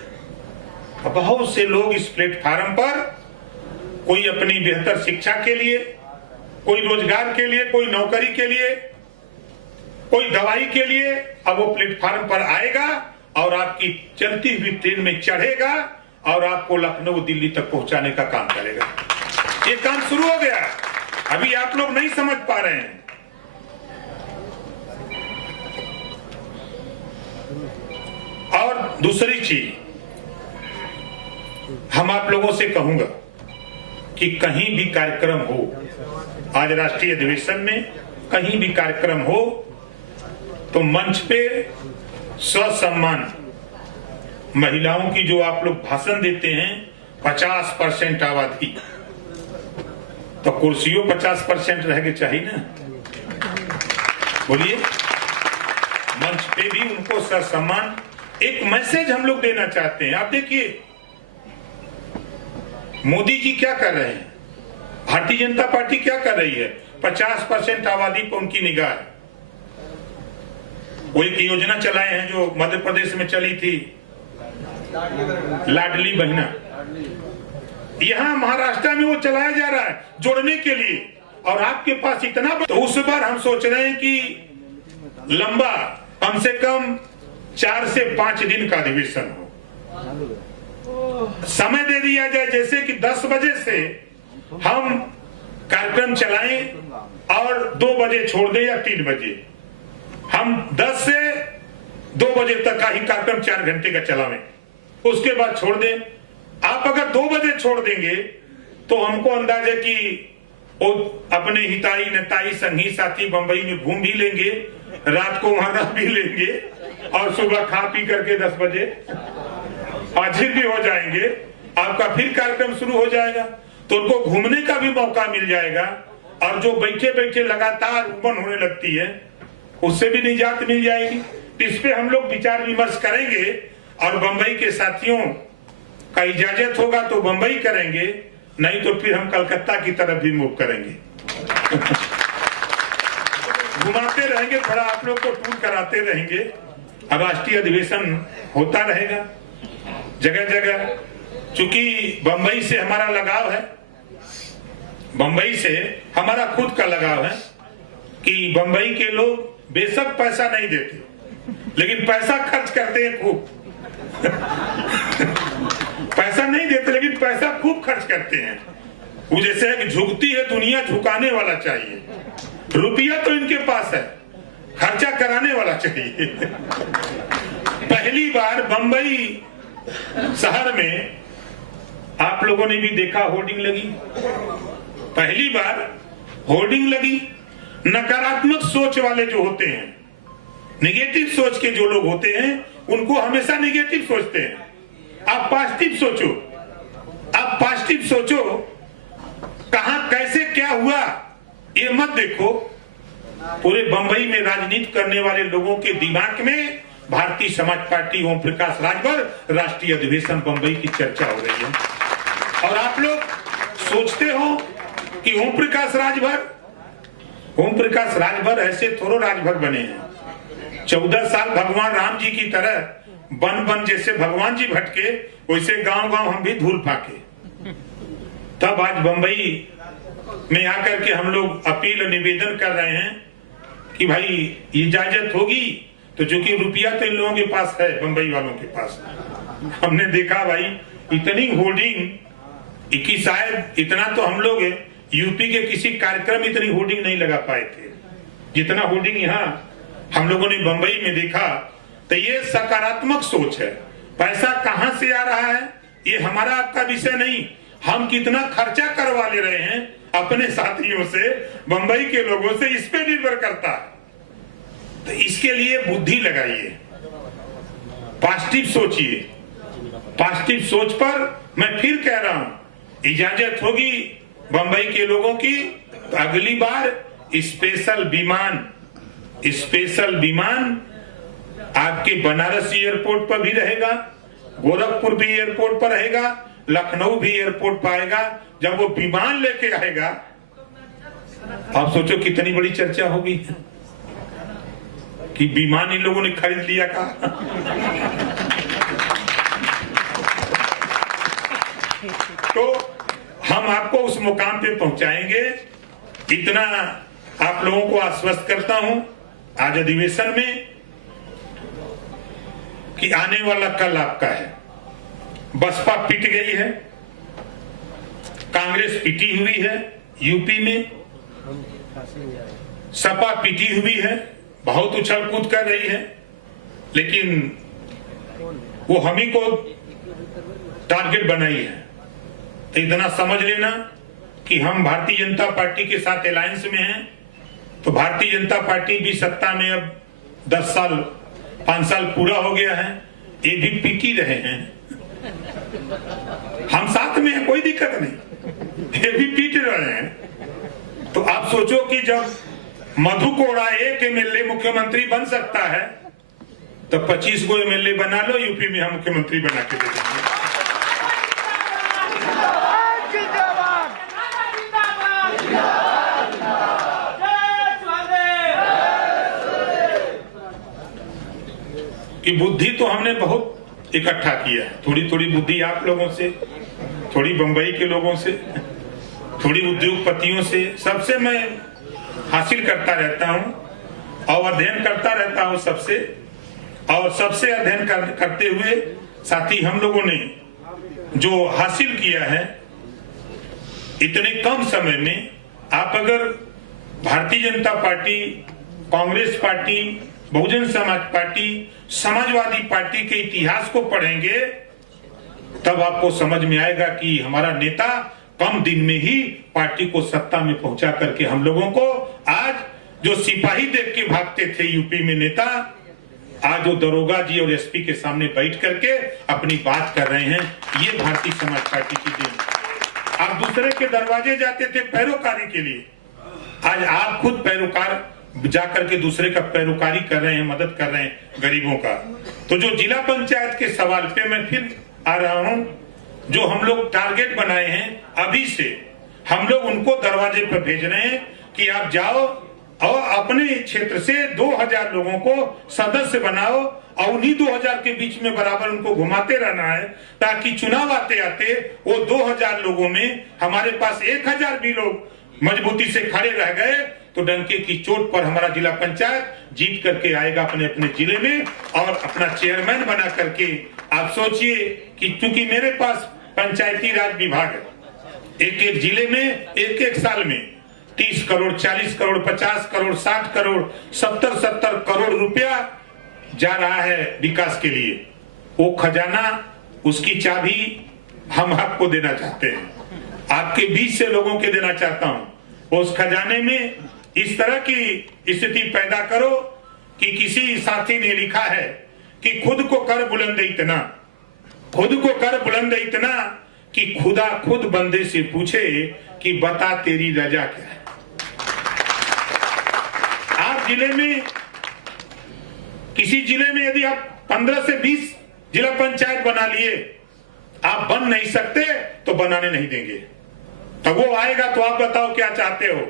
अब बहुत से लोग इस प्लेटफॉर्म पर कोई अपनी बेहतर शिक्षा के लिए, कोई रोजगार के लिए, कोई नौकरी के लिए, कोई दवाई के लिए, अब वो प्लेटफॉर्म पर आएगा और आपकी चलती हुई ट्रेन में चढ़ेगा और आपको लखनऊ दिल्ली तक पहुंचाने का काम करेगा। ये काम शुरू हो गया, अभी आप लोग नहीं समझ पा रहे हैं। और दूसरी चीज हम आप लोगों से कहूंगा कि कहीं भी कार्यक्रम हो, आज राष्ट्रीय अधिवेशन में कहीं भी कार्यक्रम हो तो मंच पे ससम्मान महिलाओं की जो आप लोग भाषण देते हैं 50% आबादी, तो कुर्सियों 50% रह के चाहिए ना। बोलिए, मंच पे भी उनको ससम्मान एक मैसेज हम लोग देना चाहते हैं। आप देखिए मोदी जी क्या कर रहे हैं, भारतीय जनता पार्टी क्या कर रही है, 50% आबादी पर उनकी निगाह है। वो एक योजना चलाए हैं जो मध्य प्रदेश में चली थी, लाडली बहना, यहां महाराष्ट्र में वो चलाया जा रहा है जोड़ने के लिए। और आपके पास इतना, तो उस बार हम सोच रहे हैं कि लंबा कम से कम 4 से 5 दिन का अधिवेशन हो, समय दे दिया जाए, जैसे कि 10 बजे से हम कार्यक्रम चलाएं और 2 बजे छोड़ दे या 3 बजे। हम 10 से 2 बजे तक का ही कार्यक्रम 4 घंटे का चलावें, उसके बाद छोड़ दें। आप अगर 2 बजे छोड़ देंगे तो हमको अंदाज है कि वो अपने हिताई नेताई संगी साथी बंबई में घूम भी लेंगे, रात को वहां रह भी लेंगे और सुबह खा पी करके 10 बजे हाजिर भी हो जाएंगे। आपका फिर कार्यक्रम शुरू हो जाएगा, तो उनको घूमने का भी मौका मिल जाएगा और जो बैठे बैठे लगातार उबन होने लगती है उससे भी निजात मिल जाएगी। इस पे हम लोग विचार विमर्श करेंगे और बंबई के साथियों का इजाजत होगा तो बंबई करेंगे, नहीं तो फिर हम कलकत्ता की तरफ भी मूव करेंगे। घुमाते रहेंगे, थोड़ा आप लोग को टूर कराते रहेंगे। अब राष्ट्रीय अधिवेशन होता रहेगा जगह जगह। चूंकि बंबई से हमारा लगाव है, बंबई से हमारा खुद का लगाव है कि बंबई के लोग बेशक पैसा नहीं देते लेकिन पैसा खर्च करते हैं खूब। पैसा नहीं देते लेकिन पैसा खूब खर्च करते हैं। वो जैसे है कि झुकती है दुनिया, झुकाने वाला चाहिए। रुपया तो इनके पास है, खर्चा कराने वाला चाहिए। पहली बार बंबई शहर में आप लोगों ने भी देखा होर्डिंग लगी, पहली बार होर्डिंग लगी। नकारात्मक सोच वाले जो होते हैं, नेगेटिव सोच के जो लोग होते हैं उनको हमेशा नेगेटिव सोचते हैं। आप पॉजिटिव सोचो, आप पॉजिटिव सोचो, कहां कैसे क्या हुआ ये मत देखो। पूरे बंबई में राजनीति करने वाले लोगों के दिमाग में भारतीय समाज पार्टी ओम प्रकाश राजभर राष्ट्रीय अधिवेशन बंबई की चर्चा हो रही है। और आप लोग सोचते हो कि ओम प्रकाश राजभर ऐसे थोड़ो राजभर बने हैं। 14 साल भगवान राम जी की तरह बन जैसे भगवान जी भटके, वैसे गांव गांव हम भी धूल फाके। तब आज बंबई में आकर के हम लोग अपील और निवेदन कर रहे हैं कि भाई इजाजत होगी तो जो कि रुपया तो इन लोगों के पास है, बंबई वालों के पास। हमने देखा भाई इतनी होर्डिंग कि शायद इतना तो हम लोग यूपी के किसी कार्यक्रम इतनी होर्डिंग नहीं लगा पाए थे जितना होर्डिंग यहाँ हम लोगों ने बंबई में देखा। तो ये सकारात्मक सोच है। पैसा कहां से आ रहा है ये हमारा आपका विषय नहीं, हम कितना खर्चा करवा ले रहे हैं अपने साथियों से, बंबई के लोगों से, इस पे निर्भर करता है। तो इसके लिए बुद्धि लगाइए, पॉजिटिव सोचिए। पॉजिटिव सोच पर मैं फिर कह रहा हूं इजाजत होगी बंबई के लोगों की तो अगली बार स्पेशल विमान आपके बनारस एयरपोर्ट पर भी रहेगा, गोरखपुर भी एयरपोर्ट पर रहेगा, लखनऊ भी एयरपोर्ट पर आएगा। जब वो विमान लेके आएगा आप सोचो कितनी बड़ी चर्चा होगी कि विमान इन लोगों ने खरीद लिया का। तो हम आपको उस मुकाम पे पहुंचाएंगे, इतना आप लोगों को आश्वस्त करता हूं आज अधिवेशन में कि आने वाला कल आपका है। बसपा पिट गई है, कांग्रेस पिटी हुई है यूपी में, सपा पिटी हुई है, बहुत उछल कूद कर रही है, लेकिन वो हम ही को टारगेट बनाई है। तो इतना समझ लेना कि हम भारतीय जनता पार्टी के साथ अलायंस में हैं, तो भारतीय जनता पार्टी भी सत्ता में अब 10 साल 5 साल पूरा हो गया है, ये भी पीट ही रहे हैं। हम साथ में हैं, कोई दिक्कत नहीं, ये भी पीट रहे हैं। तो आप सोचो कि जब मधु कोड़ा एक एमएलए मुख्यमंत्री बन सकता है तो 25 को एमएलए बना लो, यूपी में हम मुख्यमंत्री बना के दे देंगे। कि बुद्धि तो हमने बहुत इकट्ठा किया है, थोड़ी थोड़ी बुद्धि आप लोगों से, थोड़ी बंबई के लोगों से, थोड़ी उद्योगपतियों से, सबसे मैं हासिल करता रहता हूं और अध्ययन करता रहता हूं सबसे। और सबसे अध्ययन करते हुए साथ ही हम लोगों ने जो हासिल किया है इतने कम समय में, आप अगर Bharatiya Janata party, Congress party, Bahujan Samaj party, Samajwadi party के इतिहास को पढ़ेंगे तब आपको समझ में आएगा कि हमारा नेता कम दिन में ही पार्टी को सत्ता में पहुंचा करके हम लोगों को, आज जो सिपाही देख के भागते थे यूपी में नेता, आज वो दरोगा जी और एसपी के सामने बैठ करके अपनी बात कर रहे हैं। ये भारतीय समाज पार्टी की देन। आप दूसरे के दरवाजे जाते थे पैरोकारी के लिए, आज आप खुद पैरोकार जाकर के दूसरे का पैरोकारी कर रहे हैं, मदद कर रहे हैं गरीबों का। तो जो जिला पंचायत के सवाल पे मैं फिर आ रहा हूं, जो हम लोग टारगेट बनाए हैं अभी से, हम लोग उनको दरवाजे पर भेज रहे हैं कि आप जाओ और अपने क्षेत्र से 2000 लोगों को सदस्य बनाओ और उन्हीं 2000 के बीच में बराबर उनको घुमाते रहना है, ताकि चुनाव आते आते वो 2000 लोगों में हमारे पास 1000 भी लोग मजबूती से खड़े रह गए तो डंके की चोट पर हमारा जिला पंचायत जीत करके आएगा अपने अपने जिले में और अपना चेयरमैन बना करके। आप सोचिए कि क्योंकि मेरे पास पंचायती राज विभाग है, एक एक जिले में एक एक साल में 30 करोड़, 40 करोड़, 50 करोड़, 60 करोड़, 70 करोड़ रुपया जा रहा है विकास के लिए। वो खजाना, उसकी चाबी हम आपको देना चाहते हैं, आपके बीच से लोगों के देना चाहता हूं। उस खजाने में इस तरह की स्थिति पैदा करो कि किसी साथी ने लिखा है कि खुद को कर बुलंद इतना, खुद को कर बुलंद इतना कि खुदा खुद बंदे से पूछे कि बता तेरी रजा क्या है। आप जिले में, किसी जिले में यदि आप 15 से 20 जिला पंचायत बना लिए, आप बन नहीं सकते तो बनाने नहीं देंगे। तब वो आएगा तो आप बताओ क्या चाहते हो,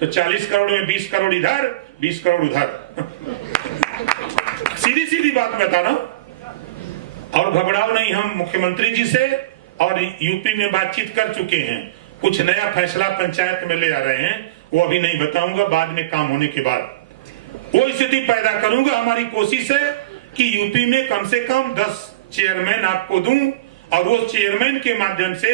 तो 40 करोड़ में 20 करोड़ इधर, 20 करोड़ उधर। सीधी सीधी बात बता रहा हूं। और घबराओ नहीं, हम मुख्यमंत्री जी से और यूपी में बातचीत कर चुके हैं, कुछ नया फैसला पंचायत में ले आ रहे हैं, वो अभी नहीं बताऊंगा, बाद में काम होने के बाद वो स्थिति पैदा करूंगा। हमारी कोशिश है कि यूपी में कम से कम 10 चेयरमैन आपको दूं और वो चेयरमैन के माध्यम से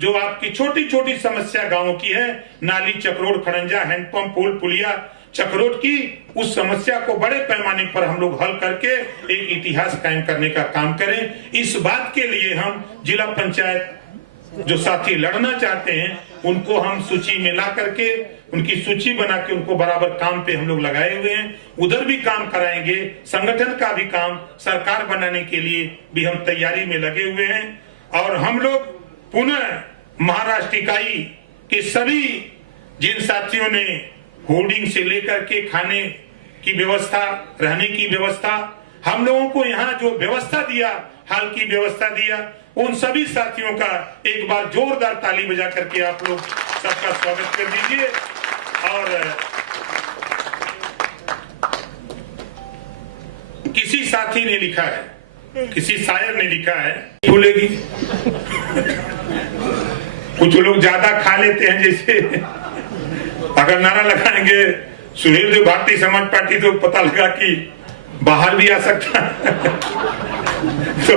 जो आपकी छोटी छोटी समस्या गांवों की है, नाली, चक्रोड, खड़ंजा, हैंडपंप, पुल, पुलिया, चक्रोड की, उस समस्या को बड़े पैमाने पर हम लोग हल करके एक इतिहास कायम करने का काम करें। इस बात के लिए हम जिला पंचायत जो साथी लड़ना चाहते हैं उनको हम सूची में ला करके, उनकी सूची बना के उनको बराबर काम पे हम लोग लगाए हुए हैं। उधर भी काम कराएंगे, संगठन का भी काम, सरकार बनाने के लिए भी हम तैयारी में लगे हुए हैं। और हम लोग पुनः महाराष्ट्र इकाई के सभी जिन साथियों ने होर्डिंग से लेकर के खाने की व्यवस्था, रहने की व्यवस्था, हम लोगों को यहाँ जो व्यवस्था दिया, हाल की व्यवस्था दिया, उन सभी साथियों का एक बार जोरदार ताली बजा करके आप लोग सबका स्वागत कर दीजिए। और किसी साथी ने लिखा है, किसी शायर ने लिखा है, भूलेगी कुछ लोग ज्यादा खा लेते हैं, जैसे अगर नारा लगाएंगे सुहेल देव भारतीय समाज पार्टी तो पता लगा कि बाहर भी आ सकता तो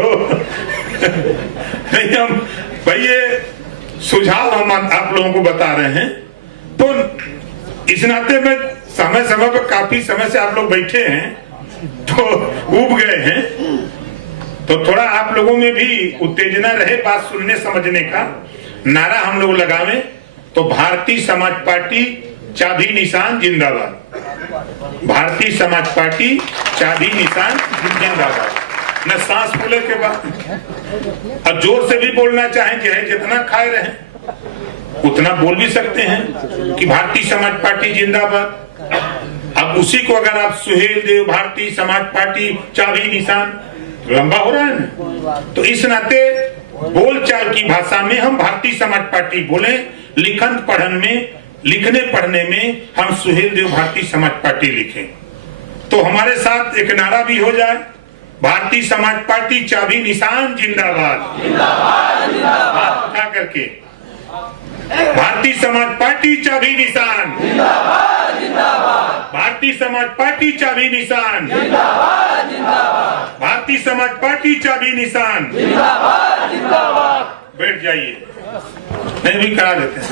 नहीं, हम भाई ये सुझाव हम आप लोगों को बता रहे हैं। तो इस नाते में समय समय पर काफी समय से आप लोग बैठे हैं तो उब गए हैं, तो थोड़ा आप लोगों में भी उत्तेजना रहे बात सुनने समझने का। नारा हम लोग लगावे तो भारतीय समाज पार्टी चाबी निशान जिंदाबाद, भारतीय समाज पार्टी चाबी निशान जिंदाबाद। न सांस फूले के बाद और जोर से भी बोलना चाहें कि है जितना खाए रहे उतना बोल भी सकते हैं कि भारतीय समाज पार्टी जिंदाबाद। अब उसी को अगर आप सुहेल देव भारतीय समाज पार्टी चाबी निशान, लंबा हो रहा है ना, तो इस नाते बोलचाल की भाषा में हम भारतीय समाज पार्टी बोले, लिखन पढ़न में, लिखने पढ़ने में हम सुहेल देव भारतीय समाज पार्टी लिखें। तो हमारे साथ एक नारा भी हो जाए, भारतीय समाज पार्टी चाबी निशान जिंदाबाद, जिंदाबाद क्या करके भारतीय समाज पार्टी चाबी निशान जिंदाबाद, जिंदाबाद भारतीय समाज पार्टी चाबी निशान जिंदाबाद, जिंदाबाद भारतीय समाज पार्टी चाबी निशान जिंदाबाद, जिंदाबाद। बैठ जाइए, नहीं भी करा देते हैं।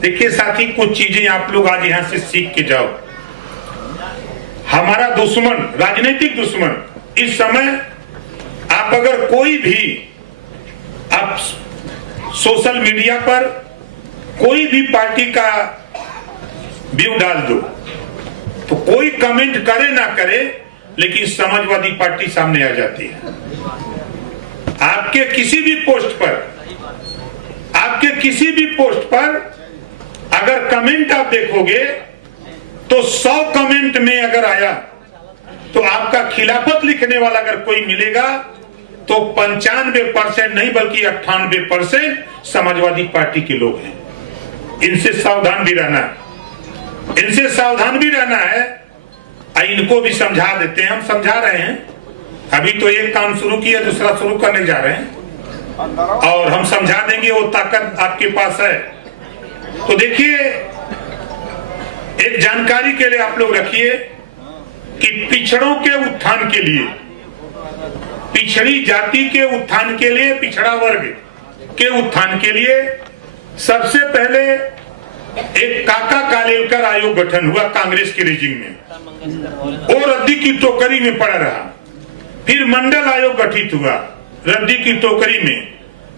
देखिए साथी, कुछ चीजें आप लोग आज यहाँ से सीख के जाओ। हमारा दुश्मन, राजनीतिक दुश्मन, इस समय आप अगर कोई भी आप सोशल मीडिया पर कोई भी पार्टी का व्यू डाल दो तो कोई कमेंट करे ना करे, लेकिन समाजवादी पार्टी सामने आ जाती है। आपके किसी भी पोस्ट पर, आपके किसी भी पोस्ट पर अगर कमेंट आप देखोगे तो 100 कमेंट में अगर आया तो आपका खिलाफत लिखने वाला अगर कोई मिलेगा तो 95% नहीं बल्कि 98% समाजवादी पार्टी के लोग हैं। इनसे सावधान भी रहना है, इनसे सावधान भी रहना है। इनको भी समझा देते हैं, हम समझा रहे हैं। अभी तो एक काम शुरू किया, दूसरा शुरू करने जा रहे हैं और हम समझा देंगे, वो ताकत आपके पास है। तो देखिए, एक जानकारी के लिए आप लोग रखिए कि पिछड़ों के उत्थान के लिए, पिछड़ी जाति के उत्थान के लिए, पिछड़ा वर्ग के उत्थान के लिए सबसे पहले एक काका कालेलकर आयोग गठन हुआ कांग्रेस के रेजिम में, और रद्दी की टोकरी में पड़ा रहा। फिर मंडल आयोग गठित हुआ रद्दी की टोकरी में,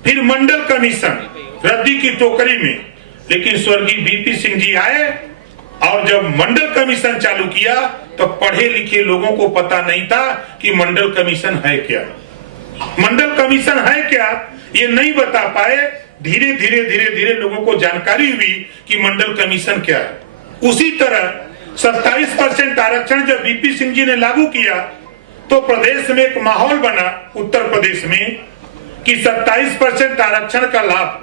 फिर मंडल कमीशन रद्दी की टोकरी में। लेकिन स्वर्गीय बीपी सिंह जी आए और जब मंडल कमीशन चालू किया तो पढ़े लिखे लोगों को पता नहीं था कि मंडल कमीशन है क्या, मंडल कमीशन है क्या, ये नहीं बता पाए। धीरे धीरे धीरे धीरे लोगों को जानकारी हुई कि मंडल कमीशन क्या है। उसी तरह 27% आरक्षण जब बीपी सिंह जी ने लागू किया तो प्रदेश में एक माहौल बना, उत्तर प्रदेश में, कि 27% आरक्षण का लाभ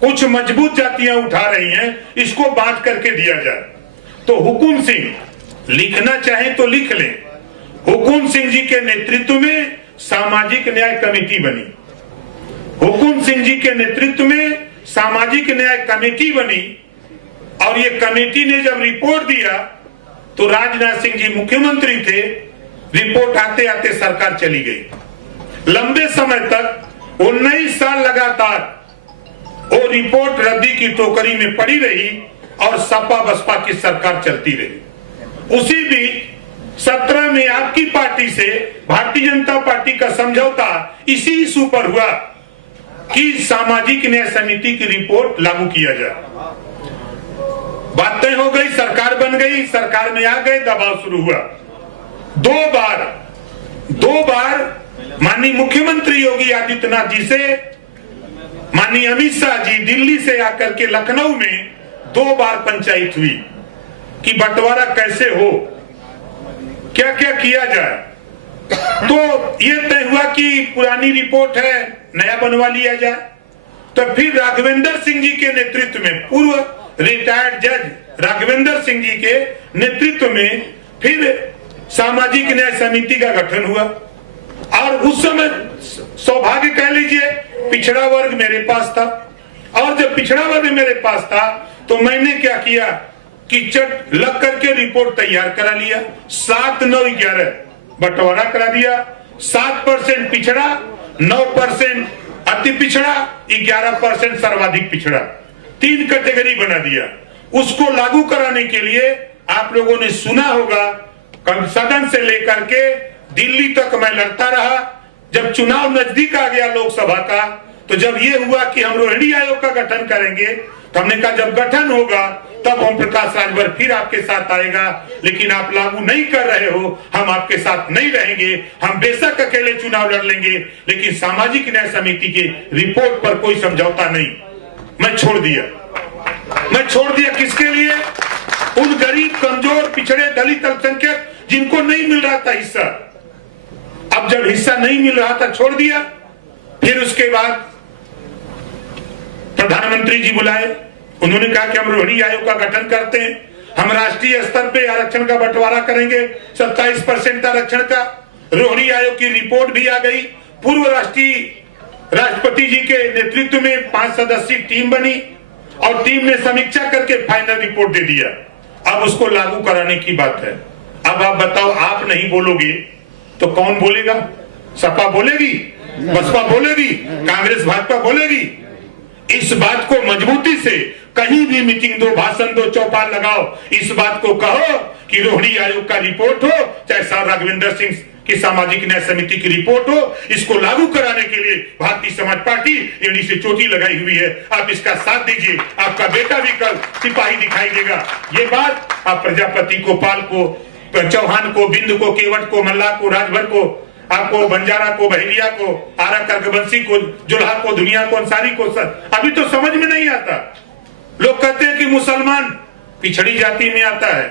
कुछ मजबूत जातियां उठा रही हैं, इसको बांट करके दिया जाए। तो हुकुम सिंह, लिखना चाहे तो लिख लें, हुकुम सिंह जी के नेतृत्व में सामाजिक न्याय कमेटी बनी। हुकुम सिंह जी के नेतृत्व में सामाजिक न्याय कमेटी बनी और ये कमेटी ने जब रिपोर्ट दिया तो राजनाथ सिंह जी मुख्यमंत्री थे। रिपोर्ट आते आते सरकार चली गई। लंबे समय तक 19 साल लगातार वो रिपोर्ट रद्दी की टोकरी में पड़ी रही और सपा बसपा की सरकार चलती रही। उसी बीच 17 में आपकी पार्टी से भारतीय जनता पार्टी का समझौता इसी इशू पर हुआ कि सामाजिक न्याय समिति की रिपोर्ट लागू किया जाए। बातें हो गई, सरकार बन गई, सरकार में आ गए, दबाव शुरू हुआ। दो बार माननीय मुख्यमंत्री योगी आदित्यनाथ जी से माननीय अमित शाह जी दिल्ली से आकर के लखनऊ में 2 बार पंचायत हुई कि बंटवारा कैसे हो, क्या क्या किया जाए। तो ये तय हुआ कि पुरानी रिपोर्ट है, नया बनवा लिया जाए। तो फिर राघवेंद्र सिंह जी के नेतृत्व में, पूर्व रिटायर्ड जज राघवेंद्र सिंह जी के नेतृत्व में फिर सामाजिक न्याय समिति का गठन हुआ। और उस समय सौभाग्य कह लीजिए पिछड़ा वर्ग मेरे पास था, और जब पिछड़ा वर्ग मेरे पास था तो मैंने क्या किया कि चट लग करके रिपोर्ट तैयार करा लिया। 7, 9, 11 बंटवारा करा दिया। 7% पिछड़ा, 9% अति पिछड़ा, 11% सर्वाधिक पिछड़ा, 3 कैटेगरी बना दिया। उसको लागू कराने के लिए आप लोगों ने सुना होगा सदन से लेकर के दिल्ली तक मैं लड़ता रहा। जब चुनाव नजदीक आ गया लोकसभा का, तो जब ये हुआ कि हम रोहिणी आयोग का गठन करेंगे, तो हमने कहा जब गठन होगा तब ओम प्रकाश राजभर फिर आपके साथ आएगा, लेकिन आप लागू नहीं कर रहे हो, हम आपके साथ नहीं रहेंगे। हम बेशक अकेले चुनाव लड़ लेंगे, लेकिन सामाजिक न्याय समिति के रिपोर्ट पर कोई समझौता नहीं। मैं छोड़ दिया किसके लिए? उन गरीब, कमजोर, पिछड़े, दलित, अल्पसंख्यक जिनको नहीं मिल रहा था हिस्सा। अब जब हिस्सा नहीं मिल रहा था छोड़ दिया। फिर उसके बाद प्रधानमंत्री जी बुलाए, उन्होंने कहा कि हम रोहिणी आयोग का गठन करते हैं, हम राष्ट्रीय स्तर पे आरक्षण का बंटवारा करेंगे, 27% आरक्षण का। रोहिणी आयोग की रिपोर्ट भी आ गई। पूर्व राष्ट्रपति जी के नेतृत्व में 5 सदस्यीय टीम बनी और टीम ने समीक्षा करके फाइनल रिपोर्ट दे दिया। अब उसको लागू कराने की बात है। अब आप बताओ, आप नहीं बोलोगे तो कौन बोलेगा? सपा बोलेगी, बसपा बोलेगी, कांग्रेस भाजपा बोलेगी। इस बात को मजबूती से कहीं भी मीटिंग दो, भाषण दो, चौपाल लगाओ, इस बात को कहो कि रोहिणी आयोग का रिपोर्ट हो, चाहे साहब राघवेंद्र सिंह की सामाजिक न्याय समिति की रिपोर्ट हो, इसको लागू कराने के लिए भारतीय समाज पार्टी एड़ी से चोटी लगाई हुई है। आप इसका साथ दीजिए, आपका बेटा भी कल सिपाही दिखाई देगा। ये बात आप प्रजापति को, पाल को, चौहान को, बिंद को, केवट को, मल्ला को, राजभर को, आपको बंजारा को, बहेलिया को, आरा कर्कबंसी को, जुल्हा को, दुनिया को, अंसारी को, अभी तो समझ में नहीं आता। लोग कहते हैं कि मुसलमान पिछड़ी जाति में आता है।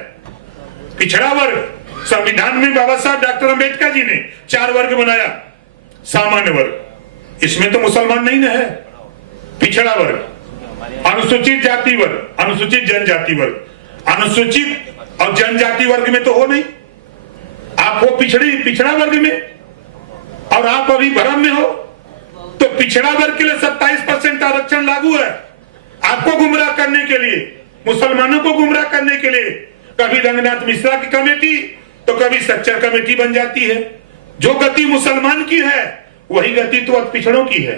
पिछड़ा वर्ग संविधान में बाबा साहब डॉक्टर अंबेडकर जी ने 4 वर्ग बनाया। सामान्य वर्ग, इसमें तो मुसलमान नहीं है। पिछड़ा वर्ग, अनुसूचित जाति वर्ग, अनुसूचित जनजाति वर्ग, अनुसूचित और जनजाति वर्ग में तो हो नहीं। आप हो पिछड़ा वर्ग में और आप अभी भ्रम में हो। तो पिछड़ा वर्ग के लिए 27% आरक्षण लागू है, आपको गुमराह करने के लिए, मुसलमानों को गुमराह करने के लिए। कभी रंगनाथ मिश्रा की कमेटी तो कभी सच्चर कमेटी बन जाती है। जो गति मुसलमान की है वही गति तो पिछड़ों की है।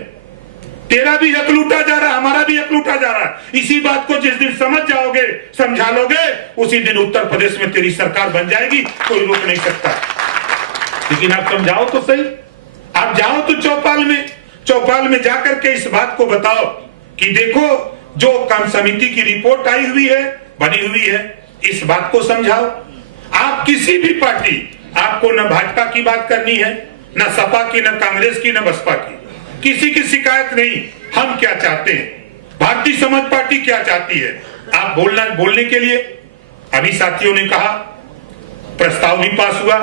तेरा भी हक लूटा जा रहा, हमारा भी हक लूटा जा रहा। इसी बात को जिस दिन समझ जाओगे, समझा लोगे, उसी दिन उत्तर प्रदेश में तेरी सरकार बन जाएगी, कोई रोक नहीं सकता। लेकिन आप समझाओ तो सही, आप जाओ तो चौपाल में जाकर के इस बात को बताओ कि देखो जो काम समिति की रिपोर्ट आई हुई है, बनी हुई है, इस बात को समझाओ। आप किसी भी पार्टी, आपको न भाजपा की बात करनी है, न सपा की, न कांग्रेस की, न बसपा की, किसी की शिकायत नहीं। हम क्या चाहते हैं, भारतीय समाज पार्टी क्या चाहती है, आप बोलने के लिए। अभी साथियों ने कहा प्रस्ताव भी पास हुआ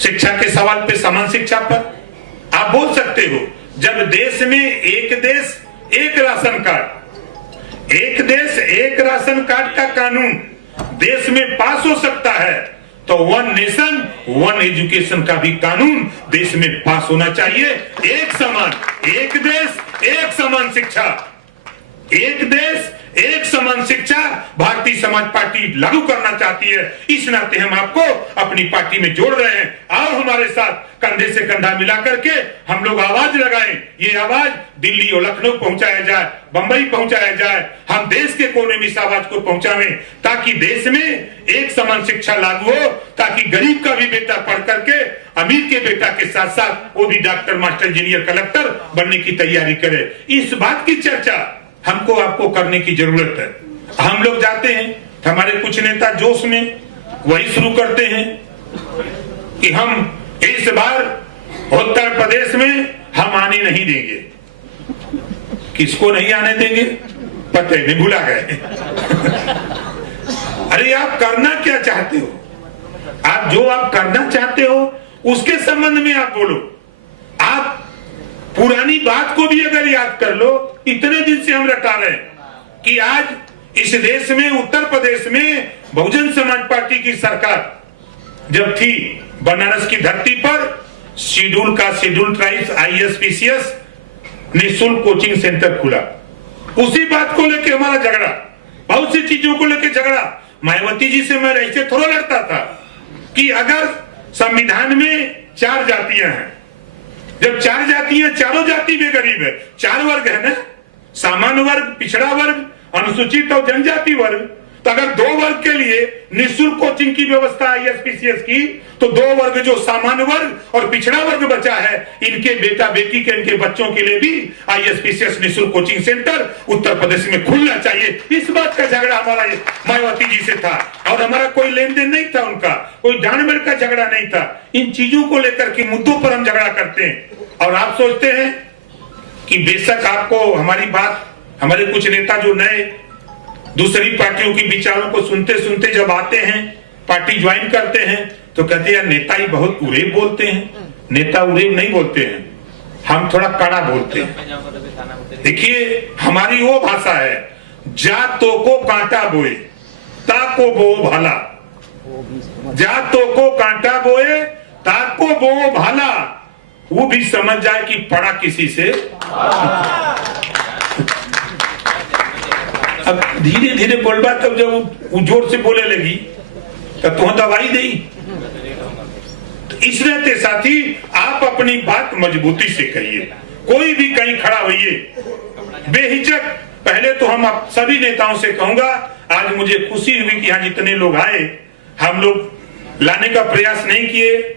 शिक्षा के सवाल पे, समान शिक्षा पर आप बोल सकते हो। जब देश में एक देश एक राशन कार्ड, एक देश एक राशन कार्ड का कानून देश में पास हो सकता है, तो वन नेशन वन एजुकेशन का भी कानून देश में पास होना चाहिए। एक समान, एक देश एक समान शिक्षा, एक देश एक समान शिक्षा भारतीय समाज पार्टी लागू करना चाहती है। इस नाते हम आपको अपनी पार्टी में जोड़ रहे हैं। आओ हमारे साथ कंधे से कंधा मिला करके हम लोग आवाज लगाएं। ये आवाज दिल्ली और लखनऊ पहुंचाया जाए, बंबई पहुंचाया जाए। हम देश के कोने में इस आवाज को पहुंचावें ताकि देश में एक समान शिक्षा लागू हो, ताकि गरीब का भी बेटा पढ़ करके अमीर के बेटा के साथ साथ वो भी डॉक्टर, मास्टर, इंजीनियर, कलेक्टर बनने की तैयारी करे। इस बात की चर्चा हमको आपको करने की जरूरत है। हम लोग जाते हैं, हमारे कुछ नेता जोश में वही शुरू करते हैं कि हम इस बार उत्तर प्रदेश में हम आने नहीं देंगे। किसको नहीं आने देंगे पता नहीं, भुला गए। अरे आप करना क्या चाहते हो? आप जो आप करना चाहते हो उसके संबंध में आप बोलो। आप पुरानी बात को भी अगर याद कर लो, इतने दिन से हम रटा रहे हैं कि आज इस देश में उत्तर प्रदेश में बहुजन समाज पार्टी की सरकार जब थी, बनारस की धरती पर शेड्यूल ट्राइब्स ISPCS निःशुल्क कोचिंग सेंटर खुला। उसी बात को लेकर हमारा झगड़ा, बहुत सी चीजों को लेकर झगड़ा। मायावती जी से मैं ऐसे थोड़ा लड़ता था कि अगर संविधान में 4 जातियां हैं, जब 4 जातियां, चारों जाति में गरीब है, 4 वर्ग है ना, सामान्य वर्ग, पिछड़ा वर्ग, अनुसूचित और जनजाति वर्ग। तो अगर 2 वर्ग के लिए निःशुल्क कोचिंग की व्यवस्था ISPCS की, तो 2 वर्ग जो सामान्य वर्ग और पिछड़ा वर्ग बचा है, इनके बेटा बेटी के, इनके बच्चों के लिए भी ISPCS निःशुल्क कोचिंग सेंटर उत्तर प्रदेश में खुलना चाहिए। इस बात का झगड़ा हमारा मायावती जी से था और हमारा कोई लेन देन नहीं था, उनका कोई जानवर का झगड़ा नहीं था। इन चीजों को लेकर के मुद्दों पर हम झगड़ा करते हैं। और आप सोचते हैं कि बेशक आपको हमारी बात, हमारे कुछ नेता जो नए दूसरी पार्टियों की विचारों को सुनते सुनते जब आते हैं, पार्टी ज्वाइन करते हैं, तो कहते हैं नेता ही बहुत उरेब बोलते हैं। नेता उरेब नहीं बोलते हैं, हम थोड़ा कड़ा बोलते हैं। देखिए हमारी वो भाषा है, जातों को कांटा बोए ताको बो भाला, जातों को कांटा बोए ताको बो भाला, वो भी समझ जाए कि पड़ा किसी से। अब धीरे धीरे बोलबा, तब जब वो जोर से बोले लगी तब तो दवाई दी। तो इस रहते साथी आप अपनी बात मजबूती से कहिए, कोई भी कहीं खड़ा होइए बेहिचक। पहले तो हम आप सभी नेताओं से कहूंगा, आज मुझे खुशी हुई कि यहाँ जितने लोग आए, हम लोग लाने का प्रयास नहीं किए,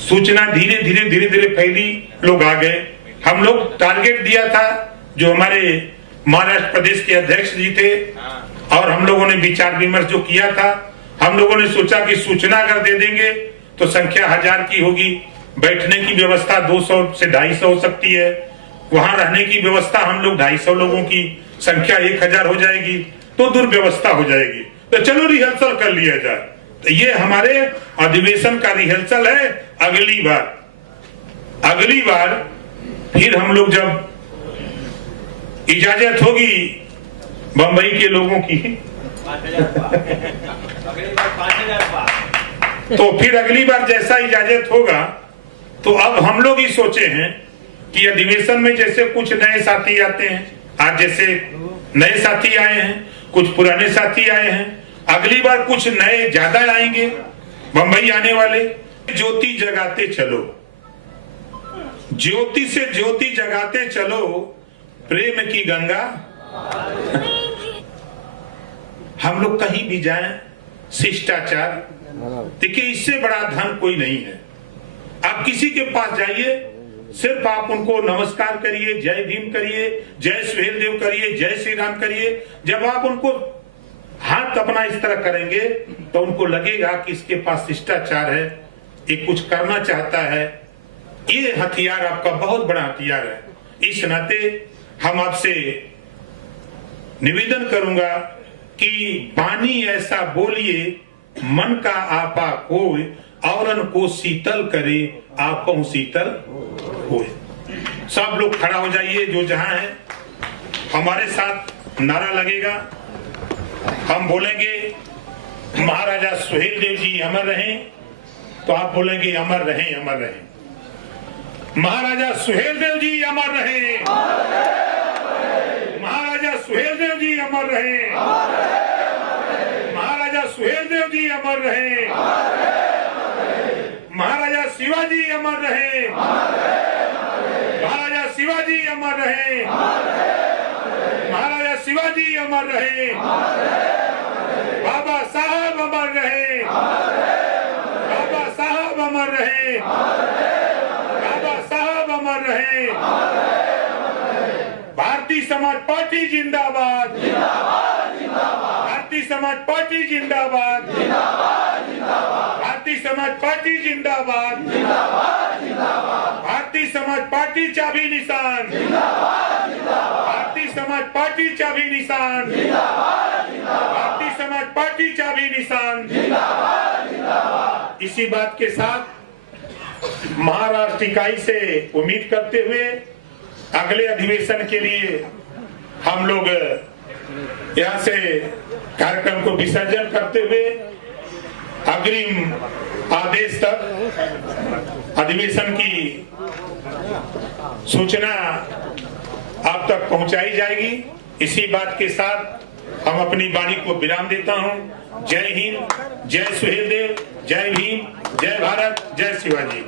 सूचना धीरे धीरे फैली, लोग आ गए। हम लोग टारगेट दिया था, जो हमारे महाराष्ट्र प्रदेश के अध्यक्ष जी थे, और हम लोगों ने विचार विमर्श जो किया था, हम लोगों ने सोचा कि सूचना अगर दे देंगे तो संख्या 1000 की होगी, बैठने की व्यवस्था 200 से 250 हो सकती है, वहां रहने की व्यवस्था हम लोग 250 लोगों की, संख्या 1000 हो जाएगी तो दुर्व्यवस्था हो जाएगी। तो चलो रिहर्सल कर लिया जाए। तो ये हमारे अधिवेशन का रिहर्सल है। अगली बार फिर हम लोग जब इजाजत होगी बंबई के लोगों की तो फिर अगली बार जैसा इजाजत होगा, तो अब हम लोग ही सोचे हैं कि अधिवेशन में जैसे कुछ नए साथी आते हैं, आज जैसे नए साथी आए हैं, कुछ पुराने साथी आए हैं, अगली बार कुछ नए ज्यादा आएंगे बंबई आने वाले। ज्योति जगाते चलो, ज्योति से ज्योति जगाते चलो, प्रेम की गंगा। हम लोग कहीं भी जाएं, शिष्टाचार, देखिए इससे बड़ा धन कोई नहीं है। आप किसी के पास जाइए, सिर्फ आप उनको नमस्कार करिए, जय भीम करिए, जय सुहेल देव करिए, जय श्री राम करिए। जब आप उनको हाथ अपना इस तरह करेंगे तो उनको लगेगा कि इसके पास शिष्टाचार है, ये कुछ करना चाहता है। ये हथियार आपका बहुत बड़ा हथियार है। इस नाते हम आपसे निवेदन करूंगा कि बानी ऐसा बोलिए, मन का आपा कोय, औरन को शीतल करे, आपो शीतल होए। सब लोग खड़ा हो जाइए, जो जहां है हमारे साथ नारा लगेगा, हम बोलेंगे महाराजा सुहेल देव जी अमर रहें, तो आप बोलेंगे अमर रहें, अमर रहें। महाराजा सुहेल देव जी अमर रहें, महाराजा सुहेल देव जी अमर रहें, महाराजा सुहेल देव जी अमर रहें, महाराजा शिवाजी अमर रहें, महाराजा शिवाजी अमर रहें, महाराजा शिवाजी अमर रहें, बाबा साहब अमर रहें, बाबा साहब अमर रहें, बाबा साहब अमर रहें। भारतीय समाज पार्टी जिंदाबाद, भारतीय समाज पार्टी जिंदाबाद, भारतीय समाज पार्टी जिंदाबाद, भारतीय समाज पार्टी चाबी निशान, भारतीय समाज पार्टी चाबी निशान, भारतीय समाज पार्टी चाबी निशान। इसी बात के साथ महाराष्ट्र इकाई से उम्मीद करते हुए अगले अधिवेशन के लिए हम लोग यहाँ से कार्यक्रम को विसर्जन करते हुए अग्रिम आदेश तक अधिवेशन की सूचना आप तक पहुंचाई जाएगी। इसी बात के साथ हम अपनी वाणी को विराम देता हूं। जय हिंद, जय सुहेल देव, जय भीम, जय भारत, जय शिवाजी।